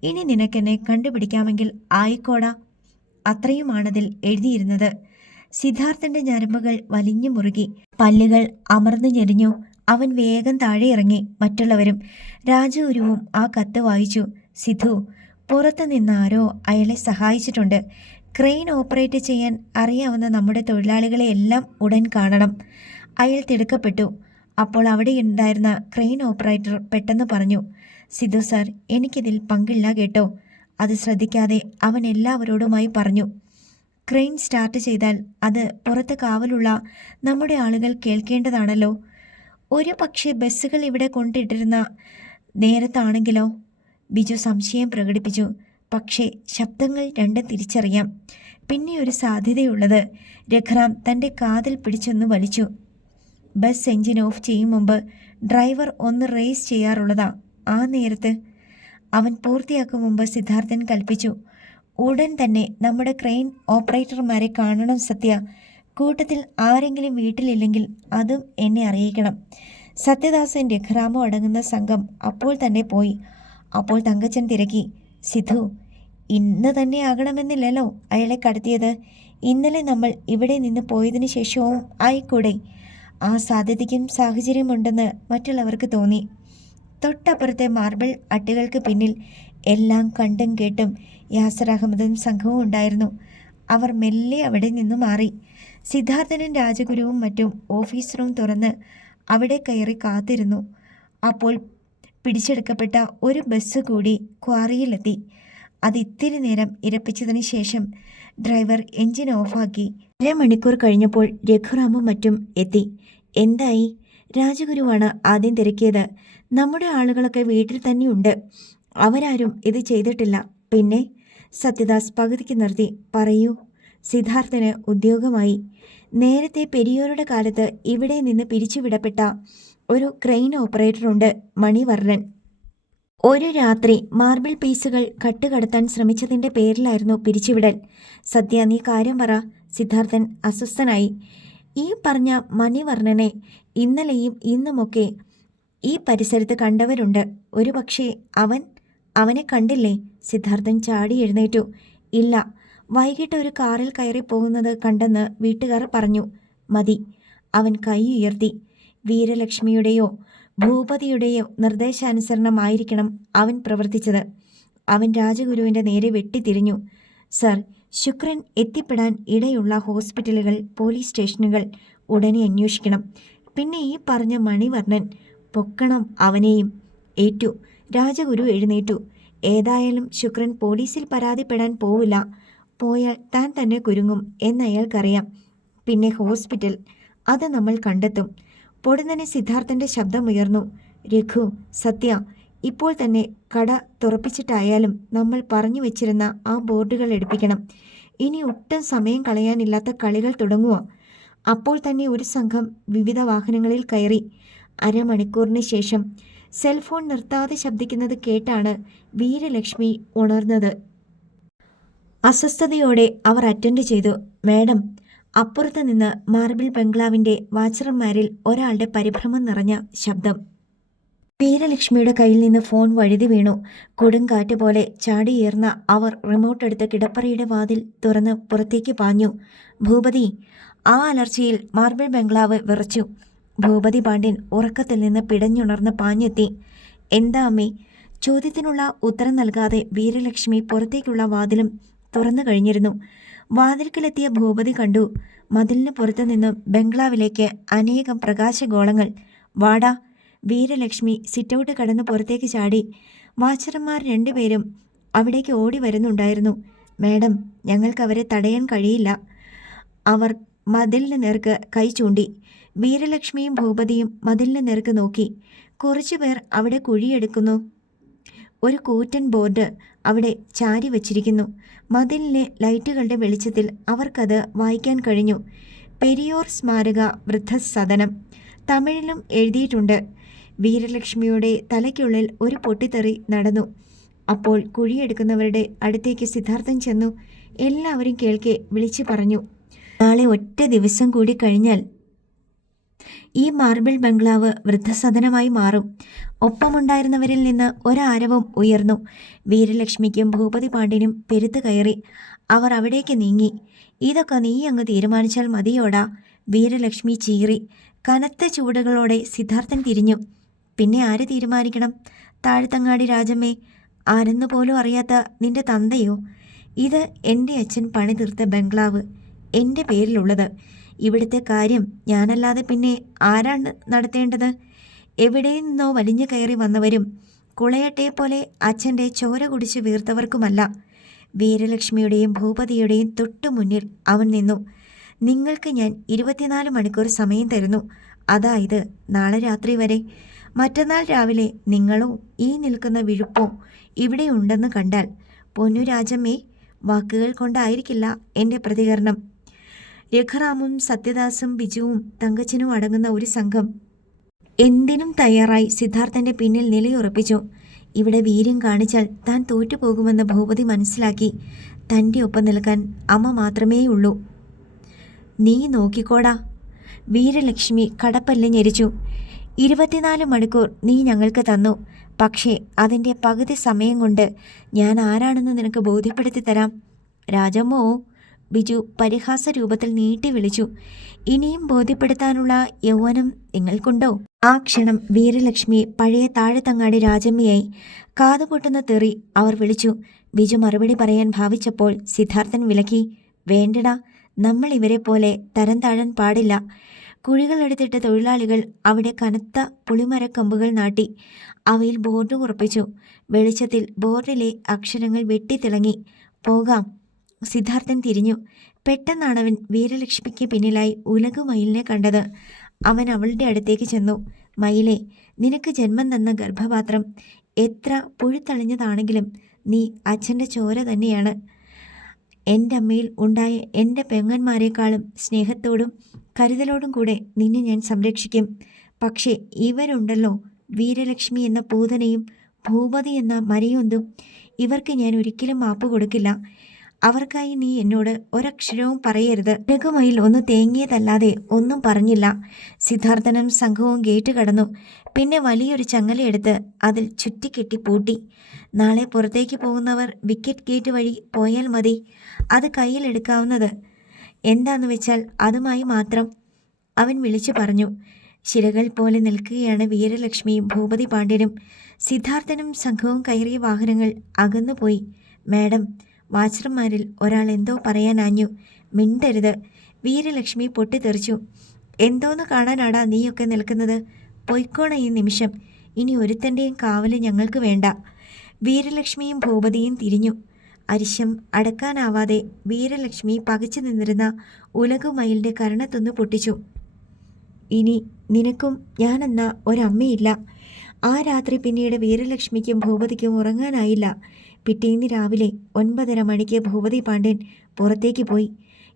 ഇനി നിനക്കെന്നെ കണ്ടുപിടിക്കാമെങ്കിൽ ആയിക്കോടാ. അത്രയുമാണതിൽ എഴുതിയിരുന്നത്. സിദ്ധാർത്ഥൻ്റെ ഞരമ്പുകൾ വലിഞ്ഞു മുറുകി. പല്ലുകൾ അമർന്നു ഞെരിഞ്ഞു. അവൻ വേഗം താഴെ ഇറങ്ങി. മറ്റുള്ളവരും. രാജഗുരുവും ആ കത്ത് വായിച്ചു. സിദ്ധു, പുറത്തു നിന്നാരോ അയാളെ സഹായിച്ചിട്ടുണ്ട്. ക്രെയിൻ ഓപ്പറേറ്റ് ചെയ്യാൻ അറിയാവുന്ന നമ്മുടെ തൊഴിലാളികളെ എല്ലാം ഉടൻ കാണണം. അയാൾ തിടുക്കപ്പെട്ടു. അപ്പോൾ അവിടെ ഉണ്ടായിരുന്ന ക്രെയിൻ ഓപ്പറേറ്റർ പെട്ടെന്ന് പറഞ്ഞു. സിദ്ധു സാർ, എനിക്കിതിൽ പങ്കില്ല കേട്ടോ. അത് ശ്രദ്ധിക്കാതെ അവൻ എല്ലാവരോടുമായി പറഞ്ഞു. ക്രെയിൻ സ്റ്റാർട്ട് ചെയ്താൽ അത് പുറത്ത് കാവലുള്ള നമ്മുടെ ആളുകൾ കേൾക്കേണ്ടതാണല്ലോ. ഒരു പക്ഷേ ബസ്സുകൾ ഇവിടെ കൊണ്ടിട്ടിരുന്ന നേരത്താണെങ്കിലോ? ബിജു സംശയം പ്രകടിപ്പിച്ചു. പക്ഷേ ശബ്ദങ്ങൾ രണ്ടും തിരിച്ചറിയാം. പിന്നെ ഒരു സാധ്യതയുള്ളത്. രഘുറാം തൻ്റെ കാതിൽ പിടിച്ചൊന്ന് വലിച്ചു. ബസ് എഞ്ചിൻ ഓഫ് ചെയ്യും മുമ്പ് ഡ്രൈവർ ഒന്ന് റേസ് ചെയ്യാറുള്ളതാ. ആ നേരത്ത് അവൻ പൂർത്തിയാക്കും മുമ്പ് സിദ്ധാർത്ഥൻ കൽപ്പിച്ചു. ഉടൻ തന്നെ നമ്മുടെ ക്രെയിൻ ഓപ്പറേറ്റർമാരെ കാണണം സത്യ. കൂട്ടത്തിൽ ആരെങ്കിലും വീട്ടിലില്ലെങ്കിൽ അതും എന്നെ അറിയിക്കണം. സത്യദാസും രഘുറാമും അടങ്ങുന്ന സംഘം അപ്പോൾ തന്നെ പോയി. അപ്പോൾ തങ്കച്ചൻ തിരക്കി. സിദ്ധു, ഇന്ന് തന്നെ ആകണമെന്നില്ലല്ലോ അയാളെ കടത്തിയത്. ഇന്നലെ നമ്മൾ ഇവിടെ നിന്ന് പോയതിനു ശേഷവും ആയിക്കൂടെ? ആ സാധ്യതയ്ക്കും സാഹചര്യമുണ്ടെന്ന് മറ്റുള്ളവർക്ക് തോന്നി. തൊട്ടപ്പുറത്തെ മാർബിൾ അട്ടികൾക്ക് പിന്നിൽ എല്ലാം കണ്ടും കേട്ടും യാസർ അഹമ്മദും സംഘവും ഉണ്ടായിരുന്നു. അവർ മെല്ലെ അവിടെ നിന്ന് മാറി. സിദ്ധാർത്ഥനും രാജഗുരുവും മറ്റും ഓഫീസ് റൂം തുറന്ന് അവിടെ കയറി കാത്തിരുന്നു. അപ്പോൾ പിടിച്ചെടുക്കപ്പെട്ട ഒരു ബസ് കൂടി ക്വാറിയിലെത്തി. അത് ഇത്തിരി നേരം ഇരപ്പിച്ചതിന് ശേഷം ഡ്രൈവർ എഞ്ചിൻ ഓഫാക്കി. 1 മണിക്കൂർ കഴിഞ്ഞപ്പോൾ രഘുറാമും മറ്റും എത്തി. എന്തായി? രാജഗുരുവാണ് ആദ്യം തിരക്കിയത്. നമ്മുടെ ആളുകളൊക്കെ വീട്ടിൽ തന്നെയുണ്ട്. അവരാരും ഇത് ചെയ്തിട്ടില്ല. പിന്നെ? സത്യദാസ് പകുതിക്ക് നിർത്തി. പറയൂ. സിദ്ധാർത്ഥന് ഉദ്യോഗമായി. നേരത്തെ പെരിയോരുടെ കാലത്ത് ഇവിടെ നിന്ന് പിരിച്ചുവിടപ്പെട്ട ഒരു ക്രെയിൻ ഓപ്പറേറ്ററുണ്ട്, മണിവർണ്ണൻ. ഒരു രാത്രി മാർബിൾ പീസുകൾ കട്ടുകടത്താൻ ശ്രമിച്ചതിൻ്റെ പേരിലായിരുന്നു പിരിച്ചുവിടൽ. സത്യ, നീ കാര്യം പറ. സിദ്ധാർത്ഥൻ അസ്വസ്ഥനായി. ഈ പറഞ്ഞ മണിവർണ്ണനെ ഇന്നലെയും ഇന്നുമൊക്കെ ഈ പരിസരത്ത് കണ്ടവരുണ്ട്. ഒരുപക്ഷെ അവനെ കണ്ടില്ലേ? സിദ്ധാർത്ഥൻ ചാടി എഴുന്നേറ്റു. ഇല്ല, വൈകിട്ട് ഒരു കാറിൽ കയറി പോകുന്നത് കണ്ടെന്ന് വീട്ടുകാർ പറഞ്ഞു. മതി. അവൻ കൈ ഉയർത്തി. വീരലക്ഷ്മിയുടെയോ ഭൂപതിയുടെയോ നിർദ്ദേശാനുസരണമായിരിക്കണം അവൻ പ്രവർത്തിച്ചത്. അവൻ രാജഗുരുവിൻ്റെ നേരെ വെട്ടിത്തിരിഞ്ഞു. സർ, ശുക്രൻ എത്തിപ്പെടാൻ ഇടയുള്ള ഹോസ്പിറ്റലുകൾ, പോലീസ് സ്റ്റേഷനുകൾ ഉടനെ അന്വേഷിക്കണം. പിന്നെ ഈ പറഞ്ഞ മണിവർണ്ണൻ പൊക്കണം അവനെയും. ഏറ്റു. രാജഗുരു എഴുന്നേറ്റു. ഏതായാലും ശുക്രൻ പോലീസിൽ പരാതിപ്പെടാൻ പോവില്ല. പോയാൽ താൻ തന്നെ കുരുങ്ങും എന്നയാൾക്കറിയാം. പിന്നെ ഹോസ്പിറ്റൽ, അത് നമ്മൾ കണ്ടെത്തും. പൊടുന്നനെ സിദ്ധാർത്ഥൻ്റെ ശബ്ദമുയർന്നു. രഘു, സത്യ, ഇപ്പോൾ തന്നെ കട തുറപ്പിച്ചിട്ടായാലും നമ്മൾ പറഞ്ഞു വെച്ചിരുന്ന ആ ബോർഡുകൾ എടുപ്പിക്കണം. ഇനി ഒട്ടും സമയം കളയാനില്ലാത്ത കളികൾ തുടങ്ങുക. അപ്പോൾ തന്നെ ഒരു സംഘം വിവിധ വാഹനങ്ങളിൽ കയറി. അരമണിക്കൂറിന് ശേഷം സെൽഫോൺ നിർത്താതെ ശബ്ദിക്കുന്നത് കേട്ടാണ് വീരലക്ഷ്മി ഉണർന്നത്. അസ്വസ്ഥതയോടെ അവർ അറ്റൻഡ് ചെയ്തു. മാഡം. അപ്പുറത്ത് നിന്ന് മാർബിൾ ബംഗ്ലാവിൻ്റെ വാച്ചർമാരിൽ ഒരാളുടെ പരിഭ്രമം നിറഞ്ഞ ശബ്ദം. വീരലക്ഷ്മിയുടെ കയ്യിൽ നിന്ന് ഫോൺ വഴുതി വീണു. കൊടുങ്കാറ്റ് പോലെ ചാടിയേർന്ന അവർ റിമോട്ട് എടുത്ത് കിടപ്പറയുടെ വാതിൽ തുറന്ന് പുറത്തേക്ക് പാഞ്ഞു. ഭൂപതി. ആ അലർച്ചയിൽ മാർബിൾ ബംഗ്ലാവ് വിറച്ചു. ഭൂപതി പാണ്ഡ്യൻ ഉറക്കത്തിൽ നിന്ന് പിടഞ്ഞുണർന്ന് പാഞ്ഞെത്തി. എന്താ അമ്മേ? ചോദ്യത്തിനുള്ള ഉത്തരം നൽകാതെ വീരലക്ഷ്മി പുറത്തേക്കുള്ള വാതിലും തുറന്നു കഴിഞ്ഞിരുന്നു. വാതിൽക്കലെത്തിയ ഭൂപതി കണ്ടു. മതിലിന് പുറത്തു നിന്നും ബംഗ്ലാവിലേക്ക് അനേകം പ്രകാശഗോളങ്ങൾ. വാടാ. വീരലക്ഷ്മി സിറ്റൗട്ട് കടന്ന് പുറത്തേക്ക് ചാടി. വാച്ചർമാർ രണ്ടുപേരും അവിടേക്ക് ഓടി വരുന്നുണ്ടായിരുന്നു. മാഡം, ഞങ്ങൾക്ക് അവരെ തടയാൻ കഴിയില്ല. അവർ മതിലിന് നേർക്ക് കൈ ചൂണ്ടി. വീരലക്ഷ്മിയും ഭൂപതിയും മതിലിന് നേർക്ക് നോക്കി. കുറച്ചുപേർ അവിടെ കുഴിയെടുക്കുന്നു. ഒരു കൂറ്റൻ ബോർഡ് അവിടെ ചാരി വച്ചിരിക്കുന്നു. മതിലിലെ ലൈറ്റുകളുടെ വെളിച്ചത്തിൽ അവർക്കത് വായിക്കാൻ കഴിഞ്ഞു. പെരിയോർ സ്മാരക വൃദ്ധസദനം. തമിഴിലും എഴുതിയിട്ടുണ്ട്. വീരലക്ഷ്മിയുടെ തലയ്ക്കുള്ളിൽ ഒരു പൊട്ടിത്തെറി നടന്നു. അപ്പോൾ കുഴിയെടുക്കുന്നവരുടെ അടുത്തേക്ക് സിദ്ധാർത്ഥൻ ചെന്നു. എല്ലാവരും കേൾക്കെ വിളിച്ചു പറഞ്ഞു, നാളെ ഒറ്റ ദിവസം കൂടി കഴിഞ്ഞാൽ ഈ മാർബിൾ ബംഗ്ലാവ് വൃദ്ധസദനമായി മാറും. ഒപ്പമുണ്ടായിരുന്നവരിൽ നിന്ന് ഒരാരവം ഉയർന്നു. വീരലക്ഷ്മിക്കും ഭൂപതി പാണ്ഡ്യനും പെരുത്തു കയറി. അവർ അവിടേക്ക് നീങ്ങി. ഇതൊക്കെ നീ അങ്ങ് തീരുമാനിച്ചാൽ മതിയോടാ. വീരലക്ഷ്മി ചീറി. കനത്ത ചൂടുകളോടെ സിദ്ധാർത്ഥൻ തിരിഞ്ഞു. പിന്നെ ആര് തീരുമാനിക്കണം? താഴ്ത്തങ്ങാടി രാജമ്മേ, ആരെന്ന് പോലും അറിയാത്ത നിന്റെ തന്തയോ? ഇത് എൻ്റെ അച്ഛൻ പണി തീർത്ത ബംഗ്ലാവ്, എൻ്റെ പേരിലുള്ളത്. ഇവിടുത്തെ കാര്യം ഞാനല്ലാതെ പിന്നെ ആരാണ് നടത്തേണ്ടത്? എവിടെ നിന്നോ വലിഞ്ഞു കയറി വന്നവരും കുളയട്ടെ പോലെ അച്ഛൻ്റെ ചോര കുടിച്ച് വീർത്തവർക്കുമല്ല. വീരലക്ഷ്മിയുടെയും ഭൂപതിയുടെയും തൊട്ടു മുന്നിൽ അവൻ നിന്നു. നിങ്ങൾക്ക് ഞാൻ 24 മണിക്കൂർ സമയം തരുന്നു. അതായത് നാളെ രാത്രി വരെ. മറ്റന്നാൾ രാവിലെ നിങ്ങളോ ഈ നിൽക്കുന്ന വിഴുപ്പോ ഇവിടെ ഉണ്ടെന്ന് കണ്ടാൽ, പൊന്നു രാജമ്മേ, വാക്കുകൾ കൊണ്ടായിരിക്കില്ല എൻ്റെ പ്രതികരണം. രഘുറാമും സത്യദാസും ബിജുവും തങ്കച്ചനും അടങ്ങുന്ന ഒരു സംഘം എന്തിനും തയ്യാറായി സിദ്ധാർത്ഥൻ്റെ പിന്നിൽ നിലയുറപ്പിച്ചു. ഇവിടെ വീര്യം കാണിച്ചാൽ താൻ തോറ്റുപോകുമെന്ന് ഭൂപതി മനസ്സിലാക്കി. തൻ്റെ ഒപ്പം നിൽക്കാൻ അമ്മ മാത്രമേയുള്ളൂ. നീ നോക്കിക്കോടാ. വീരലക്ഷ്മി കടപ്പല്ല് ഞെരിച്ചു. 24 മണിക്കൂർ നീ ഞങ്ങൾക്ക് തന്നു. പക്ഷേ അതിൻ്റെ പകുതി സമയം കൊണ്ട് ഞാൻ ആരാണെന്ന് നിനക്ക് ബോധ്യപ്പെടുത്തി തരാം. രാജമ്മോ, ബിജു പരിഹാസ രൂപത്തിൽ നീട്ടി വിളിച്ചു. ഇനിയും ബോധ്യപ്പെടുത്താനുള്ള യൗവനം നിങ്ങൾക്കുണ്ടോ? ആ ക്ഷണം വീരലക്ഷ്മി പഴയ താഴെത്തങ്ങാടി രാജമ്മയായി. കാതുപൊട്ടുന്ന തെറി അവർ വിളിച്ചു. ബിജു മറുപടി പറയാൻ ഭാവിച്ചപ്പോൾ സിദ്ധാർത്ഥൻ വിലക്കി. വേണ്ടടാ, നമ്മൾ ഇവരെ പോലെ തരം താഴാൻ പാടില്ല. കുഴികളെടുത്തിട്ട തൊഴിലാളികൾ അവിടെ കനത്ത പുളിമരക്കമ്പുകൾ നാട്ടി. അവയിൽ ബോർഡ് ഉറപ്പിച്ചു. വെളിച്ചത്തിൽ ബോർഡിലെ അക്ഷരങ്ങൾ വെട്ടിത്തിളങ്ങി. പോകാം. സിദ്ധാർത്ഥൻ തിരിഞ്ഞു. പെട്ടെന്നാണവൻ വീരലക്ഷ്മിക്ക് പിന്നിലായി ഉലകുമയിലിനെ കണ്ടത്. അവൻ അവളുടെ അടുത്തേക്ക് ചെന്നു. മയിലേ, നിനക്ക് ജന്മം തന്ന ഗർഭപാത്രം എത്ര പുഴുത്തളിഞ്ഞതാണെങ്കിലും നീ അച്ഛൻ്റെ ചോര തന്നെയാണ്. എൻ്റെ അമ്മയിൽ ഉണ്ടായ എൻ്റെ പെങ്ങന്മാരെക്കാളും സ്നേഹത്തോടും കരുതലോടും കൂടെ നിന്നെ ഞാൻ സംരക്ഷിക്കും. പക്ഷേ ഇവരുണ്ടല്ലോ, വീരലക്ഷ്മി എന്ന പൂതനയും ഭൂപതി എന്ന മരിയൊന്തും, ഇവർക്ക് ഞാൻ ഒരിക്കലും മാപ്പ് കൊടുക്കില്ല. അവർക്കായി നീ എന്നോട് ഒരക്ഷരവും പറയരുത്. രഘുമയിൽ ഒന്ന് തേങ്ങിയതല്ലാതെ ഒന്നും പറഞ്ഞില്ല. സിദ്ധാർത്ഥനും സംഘവും ഗേറ്റ് കടന്നു. പിന്നെ വലിയൊരു ചങ്ങലയെടുത്ത് അതിൽ ചുറ്റിക്കെട്ടി പൂട്ടി. നാളെ പുറത്തേക്ക് പോകുന്നവർ വിക്കറ്റ് ഗേറ്റ് വഴി പോയാൽ മതി. അത് കയ്യിലെടുക്കാവുന്നത് എന്താന്ന് വെച്ചാൽ അതുമായി മാത്രം, അവൻ വിളിച്ചു പറഞ്ഞു. ശിലകൾ പോലെ നിൽക്കുകയാണ് വീരലക്ഷ്മിയും ഭൂപതി പാണ്ഡ്യനും. സിദ്ധാർത്ഥനും സംഘവും കയറിയ വാഹനങ്ങൾ അകന്നുപോയി. മാഡം, വാച്ചർമാരിൽ ഒരാൾ എന്തോ പറയാനാഞ്ഞു. മിണ്ടരുത്. വീരലക്ഷ്മി പൊട്ടിത്തെറിച്ചു. എന്തോന്ന് കാണാനാടാ നീയൊക്കെ നിൽക്കുന്നത്? പൊയ്ക്കോണ ഈ നിമിഷം. ഇനി ഒരുത്തൻ്റെയും കാവല് ഞങ്ങൾക്ക് വേണ്ട. വീരലക്ഷ്മിയും ഭൂപതിയും തിരിഞ്ഞു. അരിശം അടക്കാനാവാതെ വീരലക്ഷ്മി പകച്ചു നിന്നിരുന്ന ഉലകുമയിലിൻ്റെ കരണത്തൊന്ന് പൊട്ടിച്ചു. ഇനി നിനക്കും ഞാനെന്ന ഒരമ്മയില്ല. ആ രാത്രി പിന്നീട് വീരലക്ഷ്മിക്കും ഭൂപതിക്കും ഉറങ്ങാനായില്ല. പിറ്റേന്ന് രാവിലെ 9:30 മണിക്ക് ഭൂപതി പാണ്ഡ്യൻ പുറത്തേക്ക് പോയി.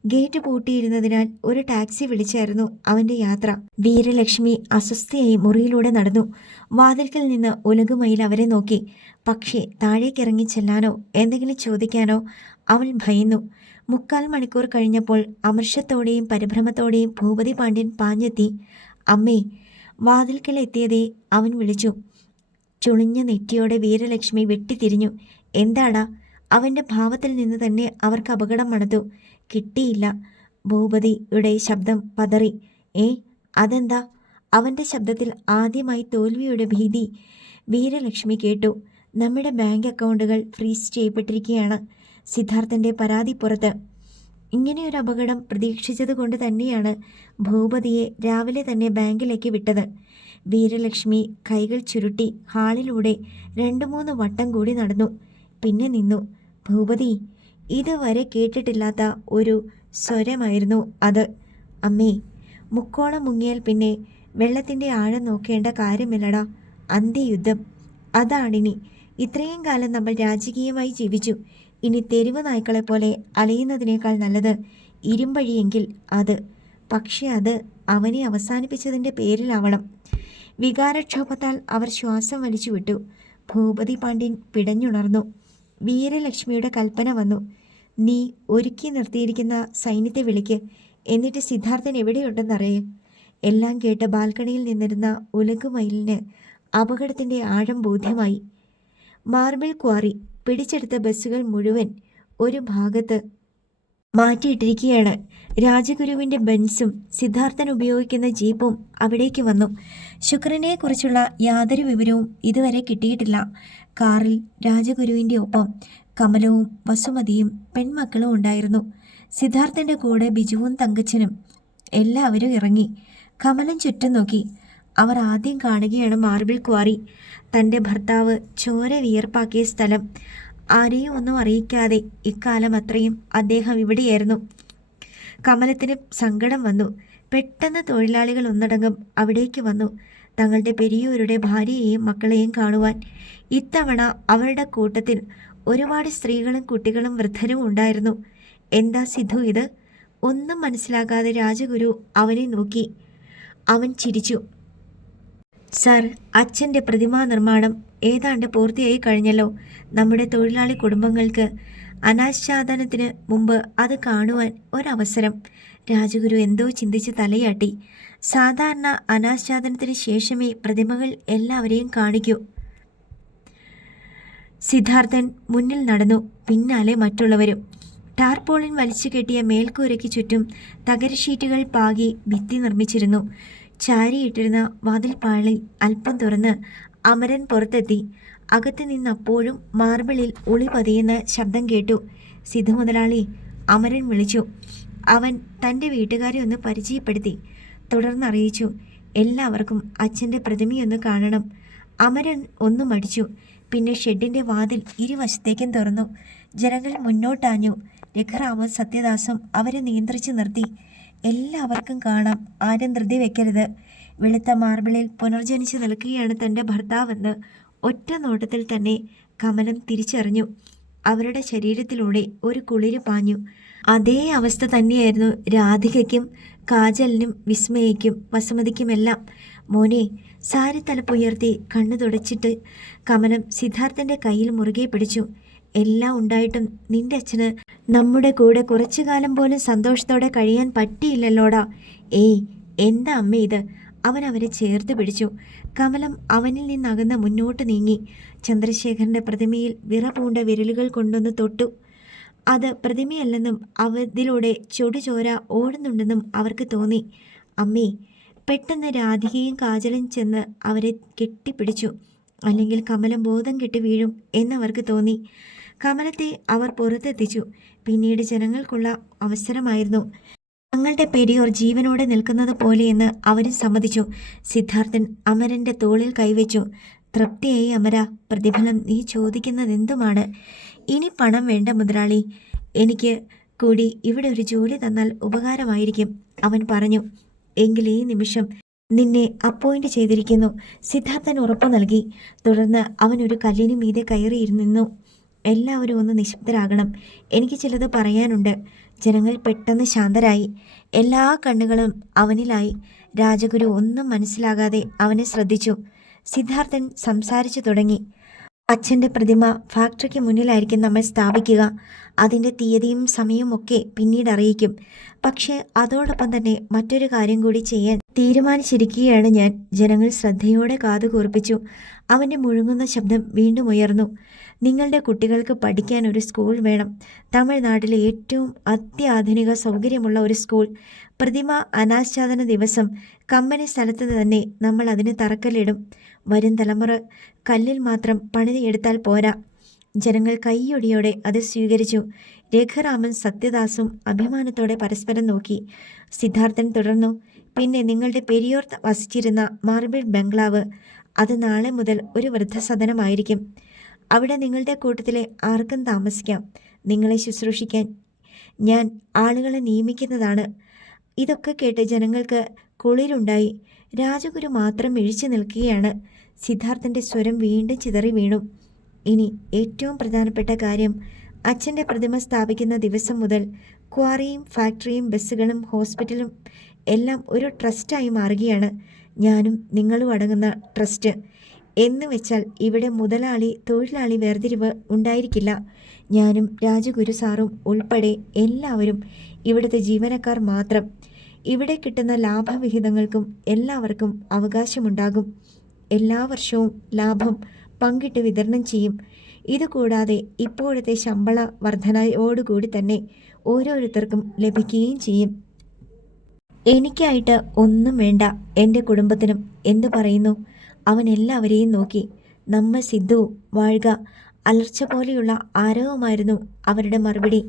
ഗേറ്റ് പൂട്ടിയിരുന്നതിനാൽ ഒരു ടാക്സി വിളിച്ചായിരുന്നു അവൻ്റെ യാത്ര. വീരലക്ഷ്മി അസ്വസ്ഥയായി മുറിയിലൂടെ നടന്നു. വാതിൽക്കൽ നിന്ന് ഉലകുമയിൽ അവരെ നോക്കി. പക്ഷേ താഴേക്കിറങ്ങി ചെല്ലാനോ എന്തെങ്കിലും ചോദിക്കാനോ അവൾ ഭയന്നു. 3/4 മണിക്കൂർ കഴിഞ്ഞപ്പോൾ അമർഷത്തോടെയും പരിഭ്രമത്തോടെയും ഭൂപതി പാണ്ഡ്യൻ പാഞ്ഞെത്തി. അമ്മേ! വാതിൽക്കൽ എത്തിയതേ അവൻ വിളിച്ചു. ചുളിഞ്ഞ നെറ്റിയോടെ വീരലക്ഷ്മി വെട്ടിത്തിരിഞ്ഞു. എന്താടാ? അവൻ്റെ ഭാവത്തിൽ നിന്ന് തന്നെ അവർക്ക് അപകടം മണത്തു. കിട്ടിയില്ല. ഭൂപതിയുടെ ശബ്ദം പതറി. അതെന്താ? അവൻ്റെ ശബ്ദത്തിൽ ആദ്യമായി തോൽവിയുടെ ഭീതി വീരലക്ഷ്മി കേട്ടു. നമ്മുടെ ബാങ്ക് അക്കൗണ്ടുകൾ ഫ്രീസ് ചെയ്യപ്പെട്ടിരിക്കുകയാണ്. സിദ്ധാർത്ഥൻ്റെ പരാതി പുറത്ത്. ഇങ്ങനെയൊരു അപകടം പ്രതീക്ഷിച്ചതുകൊണ്ട് തന്നെയാണ് ഭൂപതിയെ രാവിലെ തന്നെ ബാങ്കിലേക്ക് വിട്ടത്. വീരലക്ഷ്മി കൈകൾ ചുരുട്ടി ഹാളിലൂടെ 2-3 വട്ടം കൂടി നടന്നു. പിന്നെ നിന്നു. ഭൂപതി! ഇതുവരെ കേട്ടിട്ടില്ലാത്ത ഒരു സ്വരമായിരുന്നു അത്. അമ്മേ! മുക്കോളം മുങ്ങിയാൽ പിന്നെ വെള്ളത്തിൻ്റെ ആഴം നോക്കേണ്ട കാര്യമില്ലടാ. അന്ത്യയുദ്ധം അതാണിനി. ഇത്രയും കാലം നമ്മൾ രാജകീയമായി ജീവിച്ചു. ഇനി തെരുവ് നായ്ക്കളെപ്പോലെ അലയുന്നതിനേക്കാൾ നല്ലത് ഇരുമ്പഴിയെങ്കിൽ അത്. പക്ഷെ അത് അവനെ അവസാനിപ്പിച്ചതിൻ്റെ പേരിലാവണം. വികാരക്ഷോഭത്താൽ അവർ ശ്വാസം വലിച്ചു വിട്ടു. ഭൂപതി പാണ്ഡ്യൻ പിടഞ്ഞുണർന്നു. വീരലക്ഷ്മിയുടെ കൽപ്പന വന്നു. നീ ഒരുക്കി നിർത്തിയിരിക്കുന്ന സൈന്യത്തെ വിളിക്ക്. എന്നിട്ട് സിദ്ധാർത്ഥൻ എവിടെയുണ്ടെന്നറിയേ. എല്ലാം കേട്ട് ബാൽക്കണിയിൽ നിന്നിരുന്ന ഉലകുമയിലിന് അപകടത്തിൻ്റെ ആഴം ബോധ്യമായി. മാർബിൾ ക്വാറി പിടിച്ചെടുത്ത ബസ്സുകൾ മുഴുവൻ ഒരു ഭാഗത്ത് മാറ്റിയിട്ടിരിക്കുകയാണ്. രാജഗുരുവിൻ്റെ ബെൻസും സിദ്ധാർത്ഥൻ ഉപയോഗിക്കുന്ന ജീപ്പും അവിടേക്ക് വന്നു. ശുക്രനെക്കുറിച്ചുള്ള യാതൊരു വിവരവും ഇതുവരെ കിട്ടിയിട്ടില്ല. കാറിൽ രാജഗുരുവിൻ്റെ ഒപ്പം കമലവും വസുമതിയും പെൺമക്കളും ഉണ്ടായിരുന്നു. സിദ്ധാർത്ഥൻ്റെ കൂടെ ബിജുവും തങ്കച്ചനും. എല്ലാവരും ഇറങ്ങി. കമലൻ ചുറ്റും നോക്കി. അവർ ആദ്യം കാണുകയാണ് മാർബിൾ ക്വാറി. തൻ്റെ ഭർത്താവ് ചോര വിയർപ്പാക്കിയ സ്ഥലം. ആരെയും ഒന്നും അറിയിക്കാതെ ഇക്കാലം അത്രയും അദ്ദേഹം ഇവിടെയായിരുന്നു. കമലത്തിന് സങ്കടം വന്നു. പെട്ടെന്ന് തൊഴിലാളികൾ ഒന്നടങ്കം അവിടേക്ക് വന്നു, തങ്ങളുടെ പെരിയോരുടെ ഭാര്യയെയും മക്കളെയും കാണുവാൻ. ഇത്തവണ അവരുടെ കൂട്ടത്തിൽ ഒരുപാട് സ്ത്രീകളും കുട്ടികളും വൃദ്ധരും ഉണ്ടായിരുന്നു. എന്താ സിദ്ധു ഇത്? ഒന്നും മനസ്സിലാകാതെ രാജഗുരു അവനെ നോക്കി. അവൻ ചിരിച്ചു. സാർ, അച്ഛൻ്റെ പ്രതിമാ നിർമ്മാണം ഏതാണ്ട് പൂർത്തിയായി കഴിഞ്ഞല്ലോ. നമ്മുടെ തൊഴിലാളി കുടുംബങ്ങൾക്ക് അനാച്ഛാദനത്തിന് മുമ്പ് അത് കാണുവാൻ ഒരവസരം. രാജഗുരു എന്തോ ചിന്തിച്ച് തലയാട്ടി. സാധാരണ അനാച്ഛാദനത്തിന് ശേഷമേ പ്രതിമകൾ എല്ലാവരെയും കാണിക്കൂ. സിദ്ധാർത്ഥൻ മുന്നിൽ നടന്നു, പിന്നാലെ മറ്റുള്ളവരും. ടാർപോളിൻ വലിച്ചു കെട്ടിയ മേൽക്കൂരയ്ക്ക് ചുറ്റും തകരഷീറ്റുകൾ പാകി ഭിത്തി നിർമ്മിച്ചിരുന്നു. ചാരിയിട്ടിരുന്ന വാതിൽപ്പാളി അല്പം തുറന്ന് അമരൻ പുറത്തെത്തി. അകത്ത് നിന്നപ്പോഴും മാർബിളിൽ ഉളി പതിയുന്ന ശബ്ദം കേട്ടു. സിദ്ധു മുതലാളി, അമരൻ വിളിച്ചു. അവൻ തൻ്റെ വീട്ടുകാരെ ഒന്ന് പരിചയപ്പെടുത്തി. തുടർന്നറിയിച്ചു, എല്ലാവർക്കും അച്ഛൻ്റെ പ്രതിമയൊന്ന് കാണണം. അമരൻ ഒന്ന് മടിച്ചു. പിന്നെ ഷെഡിൻ്റെ വാതിൽ ഇരുവശത്തേക്കും തുറന്നു. ജനങ്ങൾ മുന്നോട്ടാഞ്ഞു. രഘുറാവും സത്യദാസും അവരെ നിയന്ത്രിച്ചു നിർത്തി. എല്ലാവർക്കും കാണാം, ആരും ധൃതി വെക്കരുത്. വെളുത്ത മാർബിളിൽ പുനർജനിച്ചു നിൽക്കുകയാണ് തൻ്റെ ഭർത്താവെന്ന് ഒറ്റ നോട്ടത്തിൽ തന്നെ കമലം തിരിച്ചറിഞ്ഞു. അവരുടെ ശരീരത്തിലൂടെ ഒരു കുളിര് പാഞ്ഞു. അതേ അവസ്ഥ തന്നെയായിരുന്നു രാധികയ്ക്കും കാജലിനും വിസ്മയയ്ക്കും വസുമതിക്കുമെല്ലാം. മോനെ, സാരി തലപ്പുയർത്തി കണ്ണു തുടച്ചിട്ട് കമലം സിദ്ധാർത്ഥന്റെ കയ്യിൽ മുറുകെ പിടിച്ചു. എല്ലാം ഉണ്ടായിട്ടും നിന്റെ അച്ഛന് നമ്മുടെ കൂടെ കുറച്ചു കാലം പോലും സന്തോഷത്തോടെ കഴിയാൻ പറ്റിയില്ലല്ലോടാ. ഏയ്, എന്താ അമ്മ ഇത്? അവൻ അവരെ ചേർത്ത് പിടിച്ചു. കമലം അവനിൽ നിന്നകന്ന് മുന്നോട്ട് നീങ്ങി. ചന്ദ്രശേഖരന്റെ പ്രതിമയിൽ വിറപൂണ്ട വിരലുകൾ കൊണ്ടൊന്ന് തൊട്ടു. അത് പ്രതിമയല്ലെന്നും അവതിലൂടെ ചൊടുചോര ഓടുന്നുണ്ടെന്നും അവർക്ക് തോന്നി. അമ്മേ, പെട്ടെന്ന് രാധികയും കാജലും ചെന്ന് അവരെ കെട്ടിപ്പിടിച്ചു. അല്ലെങ്കിൽ കമലം ബോധം കെട്ടി വീഴും എന്നവർക്ക് തോന്നി. കമലത്തെ അവർ പുറത്തെത്തിച്ചു. പിന്നീട് ജനങ്ങൾക്കുള്ള അവസരമായിരുന്നു. തങ്ങളുടെ പെരിയോർ ജീവനോടെ നിൽക്കുന്നത് പോലെയെന്ന് അവരും സമ്മതിച്ചു. സിദ്ധാർത്ഥൻ അമരന്റെ തോളിൽ കൈവച്ചു. തൃപ്തിയായി അമര, പ്രതിഫലം നീ ചോദിക്കുന്നതെന്തുമാണ്? ഇനി പണം വേണ്ട മുതലാളി, എനിക്ക് കൂടി ഇവിടെ ഒരു ജോലി തന്നാൽ ഉപകാരമായിരിക്കും, അവൻ പറഞ്ഞു. എങ്കിൽ ഈ നിമിഷം നിന്നെ അപ്പോയിന്റ് ചെയ്തിരിക്കുന്നു, സിദ്ധാർത്ഥൻ ഉറപ്പു നൽകി. തുടർന്ന് അവൻ ഒരു കല്ലിന് മീതെ കയറിയിരുന്നു. എല്ലാവരും ഒന്ന് നിശബ്ദരാകണം, എനിക്ക് ചിലത് പറയാനുണ്ട്. ജനങ്ങൾ പെട്ടെന്ന് ശാന്തരായി. എല്ലാ കണ്ണുകളും അവനിലായി. രാജഗുരു ഒന്നും മനസ്സിലാകാതെ അവനെ ശ്രദ്ധിച്ചു. സിദ്ധാർത്ഥൻ സംസാരിച്ചു തുടങ്ങി. അച്ഛൻ്റെ പ്രതിമ ഫാക്ടറിക്ക് മുന്നിലായിരിക്കും നമ്മൾ സ്ഥാപിക്കുക. അതിൻ്റെ തീയതിയും സമയവും ഒക്കെ പിന്നീട് അറിയിക്കും. പക്ഷേ അതോടൊപ്പം തന്നെ മറ്റൊരു കാര്യം കൂടി ചെയ്യാൻ തീരുമാനിച്ചിരിക്കുകയാണ് ഞാൻ. ജനങ്ങൾ ശ്രദ്ധയോടെ കാതുകൂർപ്പിച്ചു. അവൻ്റെ മുഴുങ്ങുന്ന ശബ്ദം വീണ്ടും ഉയർന്നു. നിങ്ങളുടെ കുട്ടികൾക്ക് പഠിക്കാൻ ഒരു സ്കൂൾ വേണം. തമിഴ്നാട്ടിലെ ഏറ്റവും അത്യാധുനിക സൗകര്യമുള്ള ഒരു സ്കൂൾ. പ്രതിമ അനാച്ഛാദന ദിവസം കമ്പനി സ്ഥലത്ത് തന്നെ നമ്മൾ അതിന് തറക്കല്ലിടും. വരും തലമുറ കല്ലിൽ മാത്രം പണിതെടുത്താൽ പോരാ. ജനങ്ങൾ കൈയൊടിയോടെ അത് സ്വീകരിച്ചു. രഘുറാമൻ സത്യദാസും അഭിമാനത്തോടെ പരസ്പരം നോക്കി. സിദ്ധാർത്ഥൻ തുടർന്നു. പിന്നെ നിങ്ങളുടെ പെരിയോർ വസിച്ചിരുന്ന മാർബിൾ ബംഗ്ലാവ്, അത് നാളെ മുതൽ ഒരു വൃദ്ധസദനമായിരിക്കും. അവിടെ നിങ്ങളുടെ കൂട്ടത്തിലെ ആർക്കും താമസിക്കാം. നിങ്ങളെ ശുശ്രൂഷിക്കാൻ ഞാൻ ആളുകളെ നിയമിക്കുന്നതാണ്. ഇതൊക്കെ കേട്ട് ജനങ്ങൾക്ക് കുളിരുണ്ടായി. രാജഗുരു മാത്രം മിഴിച്ചു നിൽക്കുകയാണ്. സിദ്ധാർത്ഥൻ്റെ സ്വരം വീണ്ടും ചിതറി വീണു. ഇനി ഏറ്റവും പ്രധാനപ്പെട്ട കാര്യം, അച്ഛൻ്റെ പ്രതിമ സ്ഥാപിക്കുന്ന ദിവസം മുതൽ ക്വാറിയും ഫാക്ടറിയും ബസ്സുകളും ഹോസ്പിറ്റലും എല്ലാം ഒരു ട്രസ്റ്റായി മാറുകയാണ്. ഞാനും നിങ്ങളും അടങ്ങുന്ന ട്രസ്റ്റ്. എന്ന് വെച്ചാൽ ഇവിടെ മുതലാളി തൊഴിലാളി വേർതിരിവ് ഉണ്ടായിരിക്കില്ല. ഞാനും രാജഗുരു സാറും ഉൾപ്പെടെ എല്ലാവരും ഇവിടുത്തെ ജീവനക്കാർ മാത്രം. ഇവിടെ കിട്ടുന്ന ലാഭവിഹിതങ്ങൾക്കും എല്ലാവർക്കും അവകാശമുണ്ടാകും. എല്ലാ വർഷവും ലാഭം പങ്കിട്ട് വിതരണം ചെയ്യും. ഇതുകൂടാതെ ഇപ്പോഴത്തെ ശമ്പള വർധനയോടുകൂടി തന്നെ ഓരോരുത്തർക്കും ലഭിക്കുകയും ചെയ്യും. എനിക്കായിട്ട് ഒന്നും വേണ്ട, എൻ്റെ കുടുംബത്തിനും. എന്തു പറയുന്നു? അവൻ എല്ലാവരെയും നോക്കി. നമ്മ സിദ്ധു വാഴുക, അലർച്ച പോലെയുള്ള ആരവമായിരുന്നു അവരുടെ മറുപടി.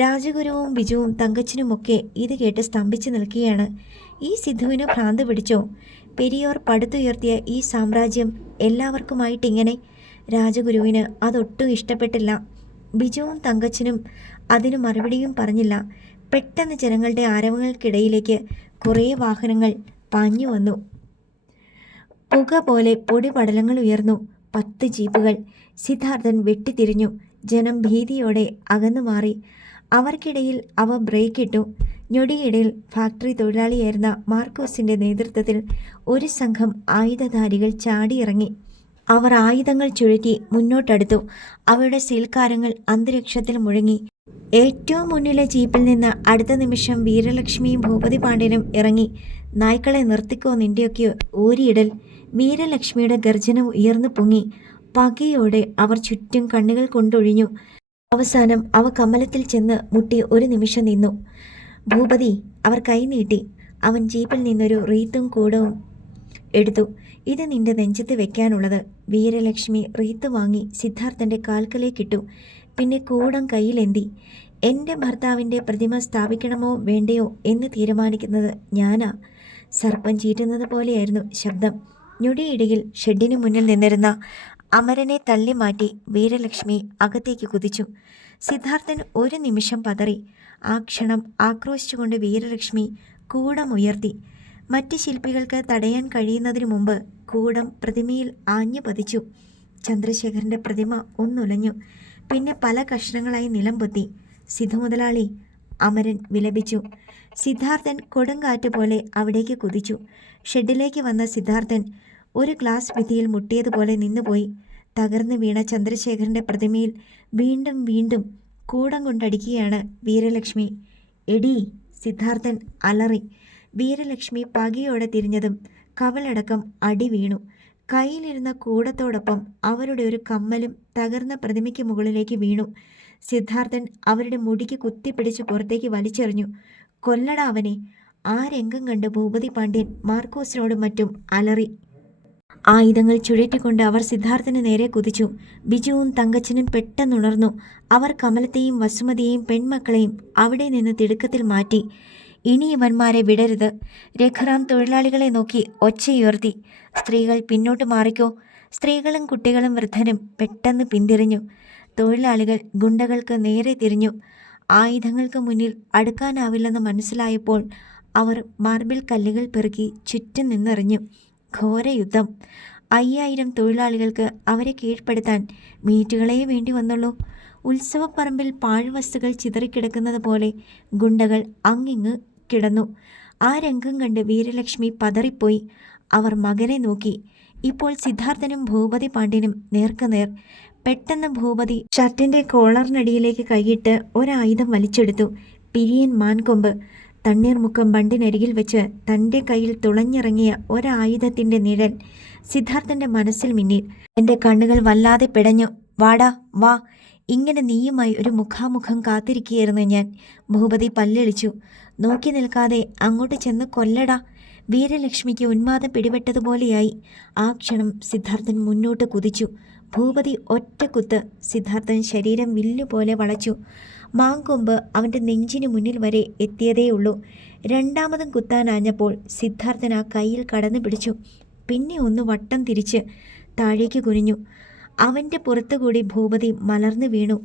രാജഗുരുവും ബിജുവും തങ്കച്ചനുമൊക്കെ ഇത് കേട്ട് സ്തംഭിച്ചു നിൽക്കുകയാണ്. ഈ സിദ്ധുവിന് ഭ്രാന്ത് പിടിച്ചോ? പെരിയോർ പടുത്തുയർത്തിയ ഈ സാമ്രാജ്യം എല്ലാവർക്കുമായിട്ടിങ്ങനെ? രാജഗുരുവിന് അതൊട്ടും ഇഷ്ടപ്പെട്ടില്ല. ബിജുവും തങ്കച്ചനും അതിനു മറുപടിയും പറഞ്ഞില്ല. പെട്ടെന്ന് ജനങ്ങളുടെ ആരവങ്ങൾക്കിടയിലേക്ക് കുറേ വാഹനങ്ങൾ പാഞ്ഞു വന്നു. പുക പോലെ പൊടിപടലങ്ങൾ ഉയർന്നു. 10 ജീപ്പുകൾ. സിദ്ധാർത്ഥൻ വെട്ടിത്തിരിഞ്ഞു. ജനം ഭീതിയോടെ അകന്നു മാറി. അവർക്കിടയിൽ അവ ബ്രേക്കിട്ടു. ഞൊടിയിടയിൽ ഫാക്ടറി തൊഴിലാളിയായിരുന്ന മാർക്കോസിന്റെ നേതൃത്വത്തിൽ ഒരു സംഘം ആയുധധാരികൾ ചാടിയിറങ്ങി. അവർ ആയുധങ്ങൾ ചുഴറ്റി മുന്നോട്ടെടുത്തു. അവയുടെ സീൽക്കാരങ്ങൾ അന്തരീക്ഷത്തിൽ മുഴങ്ങി. ഏറ്റവും മുന്നിലെ ജീപ്പിൽ നിന്ന് അടുത്ത നിമിഷം വീരലക്ഷ്മിയും ഭൂപതി പാണ്ഡ്യനും ഇറങ്ങി. നായ്ക്കളെ നിർത്തിക്കോ നിന്റെയൊക്കെ ഊരിയിടൽ! വീരലക്ഷ്മിയുടെ ഗർജനം ഉയർന്നു പൊങ്ങി. പകയോടെ അവർ ചുറ്റും കണ്ണുകൾ കൊണ്ടൊഴിഞ്ഞു. അവസാനം അവ കമലത്തിൽ ചെന്ന് മുട്ടി ഒരു നിമിഷം നിന്നു. ഭൂപതി! അവർ കൈനീട്ടി. അവൻ ജീപ്പിൽ നിന്നൊരു റീത്തും കൂടവും എടുത്തു. ഇത് നിന്റെ നെഞ്ചത്ത് വെക്കാനുള്ളത്. വീരലക്ഷ്മി റീത്ത് വാങ്ങി സിദ്ധാർത്ഥന്റെ കാൽക്കലേക്കിട്ടു. പിന്നെ കൂടം കയ്യിലെന്തി. എൻ്റെ ഭർത്താവിൻ്റെ പ്രതിമ സ്ഥാപിക്കണമോ വേണ്ടയോ എന്ന് തീരുമാനിക്കുന്നത് ഞാനാ. സർപ്പം ചീറ്റുന്നത് പോലെയായിരുന്നു ശബ്ദം. ഞൊടിയിടയിൽ ഷെഡിനു മുന്നിൽ നിന്നിരുന്ന അമരനെ തള്ളി മാറ്റി വീരലക്ഷ്മി അകത്തേക്ക് കുതിച്ചു. സിദ്ധാർത്ഥൻ ഒരു നിമിഷം പതറി. ആ ക്ഷണം ആക്രോശിച്ചുകൊണ്ട് വീരലക്ഷ്മി കൂടം ഉയർത്തി. മറ്റ് ശില്പികൾക്ക് തടയാൻ കഴിയുന്നതിനു മുമ്പ് കൂടം പ്രതിമയിൽ ആഞ്ഞു പതിച്ചു. ചന്ദ്രശേഖരന്റെ പ്രതിമ ഒന്നുലഞ്ഞു. പിന്നെ പല കഷ്ണങ്ങളായി നിലം പൊത്തി. സിധു മുതലാളി, അമരൻ വിലപിച്ചു. സിദ്ധാർത്ഥൻ കൊടുങ്കാറ്റ് പോലെ അവിടേക്ക് കുതിച്ചു. ഷെഡിലേക്ക് വന്ന സിദ്ധാർത്ഥൻ ഒരു ഗ്ലാസ് ഭിത്തിയിൽ മുട്ടിയതുപോലെ നിന്നുപോയി. തകർന്നു വീണ ചന്ദ്രശേഖരന്റെ പ്രതിമയിൽ വീണ്ടും വീണ്ടും കൂടം കൊണ്ടടിക്കുകയാണ് വീരലക്ഷ്മി. എടീ! സിദ്ധാർത്ഥൻ അലറി. വീരലക്ഷ്മി പകയോടെ തിരിഞ്ഞതും കവളടക്കം അടി വീണു. കയ്യിലിരുന്ന കൂടത്തോടൊപ്പം അവരുടെ ഒരു കമ്മലും തകർന്ന പ്രതിമയ്ക്ക് മുകളിലേക്ക് വീണു. സിദ്ധാർത്ഥൻ അവരുടെ മുടിക്ക് കുത്തിപ്പിടിച്ച് പുറത്തേക്ക് വലിച്ചെറിഞ്ഞു. കൊല്ലടാ അവനെ! ആ രംഗം കണ്ട് ഭൂപതി പാണ്ഡ്യൻ മാർക്കോസിനോടും മറ്റും അലറി. ആയുധങ്ങൾ ചുഴറ്റിക്കൊണ്ട് അവർ സിദ്ധാർത്ഥന് നേരെ കുതിച്ചു. ബിജുവും തങ്കച്ചനും പെട്ടെന്നുണർന്നു. അവർ കമലത്തെയും വസുമതിയെയും പെൺമക്കളെയും അവിടെ നിന്ന് തിടുക്കത്തിൽ മാറ്റി. ഇനി ഇവന്മാരെ വിടരുത്. രഘുറാം തൊഴിലാളികളെ നോക്കി ഒച്ചയുയർത്തി. സ്ത്രീകൾ പിന്നോട്ട് മാറിക്കോ. സ്ത്രീകളും കുട്ടികളും വൃദ്ധരും പെട്ടെന്ന് പിന്തിരിഞ്ഞു. തൊഴിലാളികൾ ഗുണ്ടകൾക്ക് നേരെ തിരിഞ്ഞു. ആയുധങ്ങൾക്ക് മുന്നിൽ അടുക്കാനാവില്ലെന്ന് മനസ്സിലായപ്പോൾ അവർ മാർബിൾ കല്ലുകൾ പെറുക്കി ചുറ്റും നിന്നെറിഞ്ഞു. ഘോരയുദ്ധം. 5000 തൊഴിലാളികൾക്ക് അവരെ കീഴ്പ്പെടുത്താൻ മിനിറ്റുകളേ വേണ്ടി വന്നുള്ളൂ. ഉത്സവപ്പറമ്പിൽ പാഴ്വസ്തുക്കൾ ചിതറിക്കിടക്കുന്നത് പോലെ ഗുണ്ടകൾ അങ്ങിങ്ങ് കിടന്നു. ആ രംഗം കണ്ട് വീരലക്ഷ്മി പതറിപ്പോയി. അവർ മകനെ നോക്കി. ഇപ്പോൾ സിദ്ധാർത്ഥനും ഭൂപതി പാണ്ഡ്യനും നേർക്കുനേർ. പെട്ടെന്ന് ഭൂപതി ഷർട്ടിൻ്റെ കോളറിനടിയിലേക്ക് കൈയിട്ട് ഒരായുധം വലിച്ചെടുത്തു. പിരിയൻ മാൻകൊമ്പ്. തണ്ണീർമുക്കം ബണ്ടിനരികിൽ വെച്ച് തൻ്റെ കയ്യിൽ തുളഞ്ഞിറങ്ങിയ ഒരായുധത്തിൻ്റെ നിഴൽ സിദ്ധാർത്ഥൻ്റെ മനസ്സിൽ മിന്നി. എൻ്റെ കണ്ണുകൾ വല്ലാതെ പിടഞ്ഞു. വാടാ വാ, ഇങ്ങനെ നീയുമായി ഒരു മുഖാമുഖം കാത്തിരിക്കുകയായിരുന്നു ഞാൻ. ഭൂപതി പല്ലളിച്ചു. നോക്കി നിൽക്കാതെ അങ്ങോട്ട് ചെന്ന് കൊല്ലടാ. വീരലക്ഷ്മിക്ക് ഉന്മാദം പിടിപെട്ടതുപോലെയായി. ആ ക്ഷണം സിദ്ധാർത്ഥൻ മുന്നോട്ട് കുതിച്ചു. ഭൂപതി ഒറ്റ കുത്ത്. സിദ്ധാർത്ഥൻ ശരീരം വില്ലുപോലെ വളച്ചു. മാങ്കൊമ്പ് അവൻ്റെ നെഞ്ചിനു മുന്നിൽ വരെ എത്തിയതേയുള്ളൂ. രണ്ടാമതും കുത്താനാഞ്ഞപ്പോൾ സിദ്ധാർത്ഥൻ ആ കയ്യിൽ കടന്നു പിടിച്ചു. പിന്നെ ഒന്ന് വട്ടം തിരിച്ച് താഴേക്ക് കുനിഞ്ഞു. അവൻ്റെ പുറത്തുകൂടി ഭൂപതി മലർന്നു വീണു.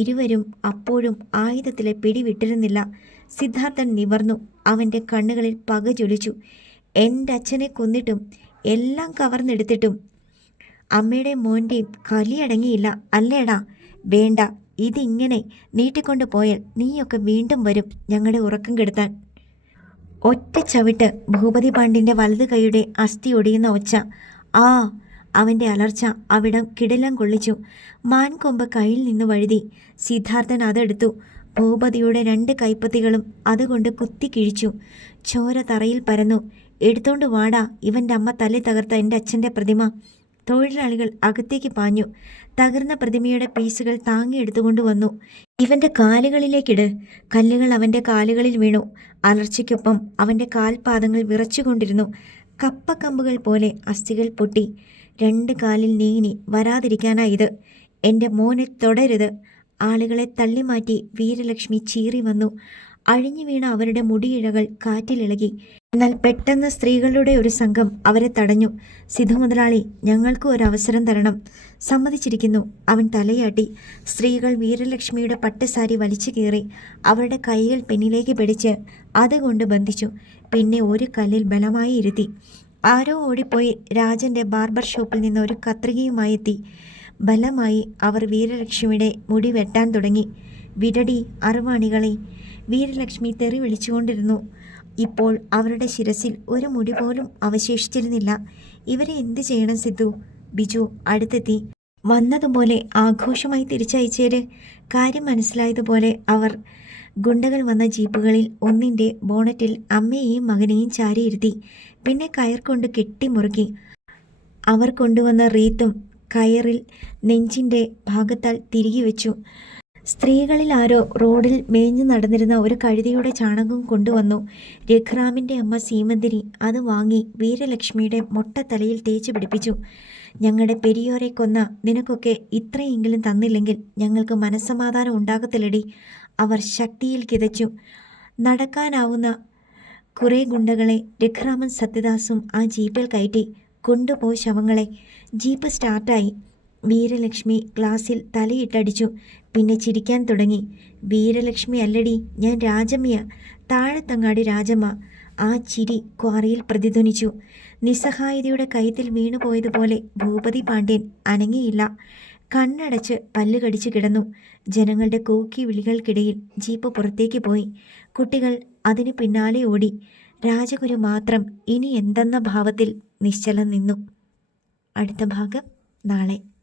ഇരുവരും അപ്പോഴും ആയുധത്തിലെ പിടി വിട്ടിരുന്നില്ല. സിദ്ധാർത്ഥൻ നിവർന്നു. അവൻ്റെ കണ്ണുകളിൽ പക ജ്വലിച്ചു. എൻ്റെ അച്ഛനെ കൊന്നിട്ടും എല്ലാം കവർന്നെടുത്തിട്ടും അമ്മയുടെയും മോൻ്റെയും കലിയടങ്ങിയില്ല അല്ലേടാ? വേണ്ട, ഇതിങ്ങനെ നീട്ടിക്കൊണ്ടു പോയാൽ നീയൊക്കെ വീണ്ടും വരും ഞങ്ങളുടെ ഉറക്കം കെടുത്താൻ. ഒറ്റ ചവിട്ട്. ഭൂപതി പാണ്ഡ്യൻ്റെ വലതു കൈയുടെ അസ്ഥി ഒടിയുന്ന ഒച്ച. ആ! അവൻ്റെ അലർച്ച അവിടം കിടിലം കൊള്ളിച്ചു. മാൻകൊമ്പ് കയ്യിൽ നിന്ന് വഴുതി. സിദ്ധാർത്ഥൻ അതെടുത്തു. ഭൂപതിയുടെ 2 കൈപ്പത്തികളും അതുകൊണ്ട് കുത്തി കിഴിച്ചു. ചോര തറയിൽ പരന്നു. എടുത്തോണ്ട് വാടാ, ഇവൻ്റെ അമ്മ തല്ലി തകർത്ത എൻ്റെ അച്ഛൻ്റെ പ്രതിമ. തൊഴിലാളികൾ അകത്തേക്ക് പാഞ്ഞു. തകർന്ന പ്രതിമയുടെ പീസുകൾ താങ്ങിയെടുത്തുകൊണ്ട് വന്നു. ഇവൻ്റെ കാലുകളിലേക്കിട്. കല്ലുകൾ അവൻ്റെ കാലുകളിൽ വീണു. അലർച്ചയ്ക്കൊപ്പം അവൻ്റെ കാൽപാദങ്ങൾ വിറച്ചുകൊണ്ടിരുന്നു. കപ്പക്കമ്പുകൾ പോലെ അസ്ഥികൾ പൊട്ടി. 2 കാലിൽ നീങ്ങി വരാതിരിക്കാനായത്. എൻ്റെ മോനെ തൊടരുത്. ആളുകളെ തള്ളിമാറ്റി വീരലക്ഷ്മി ചീറി വന്നു. അഴിഞ്ഞു വീണ അവരുടെ മുടിയിഴകൾ കാറ്റിലിളകി. എന്നാൽ പെട്ടെന്ന് സ്ത്രീകളുടെ ഒരു സംഘം അവരെ തടഞ്ഞു. സിധു മുതലാളി, ഞങ്ങൾക്ക് ഒരു അവസരം തരണം. സമ്മതിച്ചിരിക്കുന്നു. അവൻ തലയാട്ടി. സ്ത്രീകൾ വീരലക്ഷ്മിയുടെ പട്ടുസാരി വലിച്ചു കീറി. അവരുടെ കൈകൾ പിന്നിലേക്ക് പിടിച്ച് അതുകൊണ്ട് ബന്ധിച്ചു. പിന്നെ ഒരു കല്ലിൽ ബലമായി ഇരുത്തി. ആരോ ഓടിപ്പോയി രാജൻ്റെ ബാർബർ ഷോപ്പിൽ നിന്ന് ഒരു കത്രികയുമായി എത്തി. ബലമായി അവർ വീരലക്ഷ്മിയുടെ മുടി വെട്ടാൻ തുടങ്ങി. വിടടി അറുവാണികളെ! വീരലക്ഷ്മി തെറി വിളിച്ചുകൊണ്ടിരുന്നു. ഇപ്പോൾ അവരുടെ ശിരസിൽ ഒരു മുടി പോലും അവശേഷിച്ചിരുന്നില്ല. ഇവരെ എന്ത് ചെയ്യണം സിദ്ധു? ബിജു അടുത്തെത്തി. വന്നതുപോലെ ആഘോഷമായി തിരിച്ചയച്ചേര്. കാര്യം മനസ്സിലായതുപോലെ അവർ ഗുണ്ടകൾ വന്ന ജീപ്പുകളിൽ ഒന്നിൻ്റെ ബോണറ്റിൽ അമ്മയെയും മകനെയും ചാരിയിരുത്തി. പിന്നെ കയർ കൊണ്ട് കെട്ടിമുറുക്കി. അവർ കൊണ്ടുവന്ന റീത്തും കയറിൽ നെഞ്ചിൻ്റെ ഭാഗത്താൽ തിരികെ വെച്ചു. സ്ത്രീകളിൽ ആരോ റോഡിൽ മേഞ്ഞു നടന്നിരുന്ന ഒരു കഴുതയുടെ ചാണകം കൊണ്ടുവന്നു. രഘുറാമിൻ്റെ അമ്മ സീമന്തിരി അത് വാങ്ങി വീരലക്ഷ്മിയുടെ മൊട്ടത്തലയിൽ തേച്ച് പിടിപ്പിച്ചു. ഞങ്ങളുടെ പെരിയോരെ കൊന്ന നിനക്കൊക്കെ ഇത്രയെങ്കിലും തന്നില്ലെങ്കിൽ ഞങ്ങൾക്ക് മനസ്സമാധാനം ഉണ്ടാകത്തില്ലടി. അവർ ശക്തിയിൽ കിതച്ചു. നടക്കാനാവുന്ന കുറേ ഗുണ്ടകളെ രഘുറാമൻ സത്യദാസും ആ ജീപ്പിൽ കയറ്റി. കൊണ്ടുപോ ശവങ്ങളെ. ജീപ്പ് സ്റ്റാർട്ടായി. വീരലക്ഷ്മി ഗ്ലാസിൽ തലയിട്ടടിച്ചു. പിന്നെ ചിരിക്കാൻ തുടങ്ങി. വീരലക്ഷ്മി അല്ലടി, ഞാൻ രാജമ്മയ, താഴത്തങ്ങാടി രാജമ്മ. ആ ചിരി ക്വാറിയിൽ പ്രതിധ്വനിച്ചു. നിസ്സഹായതയുടെ കൈത്തിൽ വീണുപോയതുപോലെ ഭൂപതി പാണ്ഡ്യൻ അനങ്ങിയില്ല. കണ്ണടച്ച് പല്ല് കടിച്ച് കിടന്നു. ജനങ്ങളുടെ കൂക്കി വിളികൾക്കിടയിൽ ജീപ്പ് പുറത്തേക്ക് പോയി. കുട്ടികൾ അതിന് പിന്നാലെ ഓടി. രാജഗുരു മാത്രം ഇനി എന്തെന്ന ഭാവത്തിൽ നിശ്ചലം നിന്നു. അടുത്ത ഭാഗം നാളെ.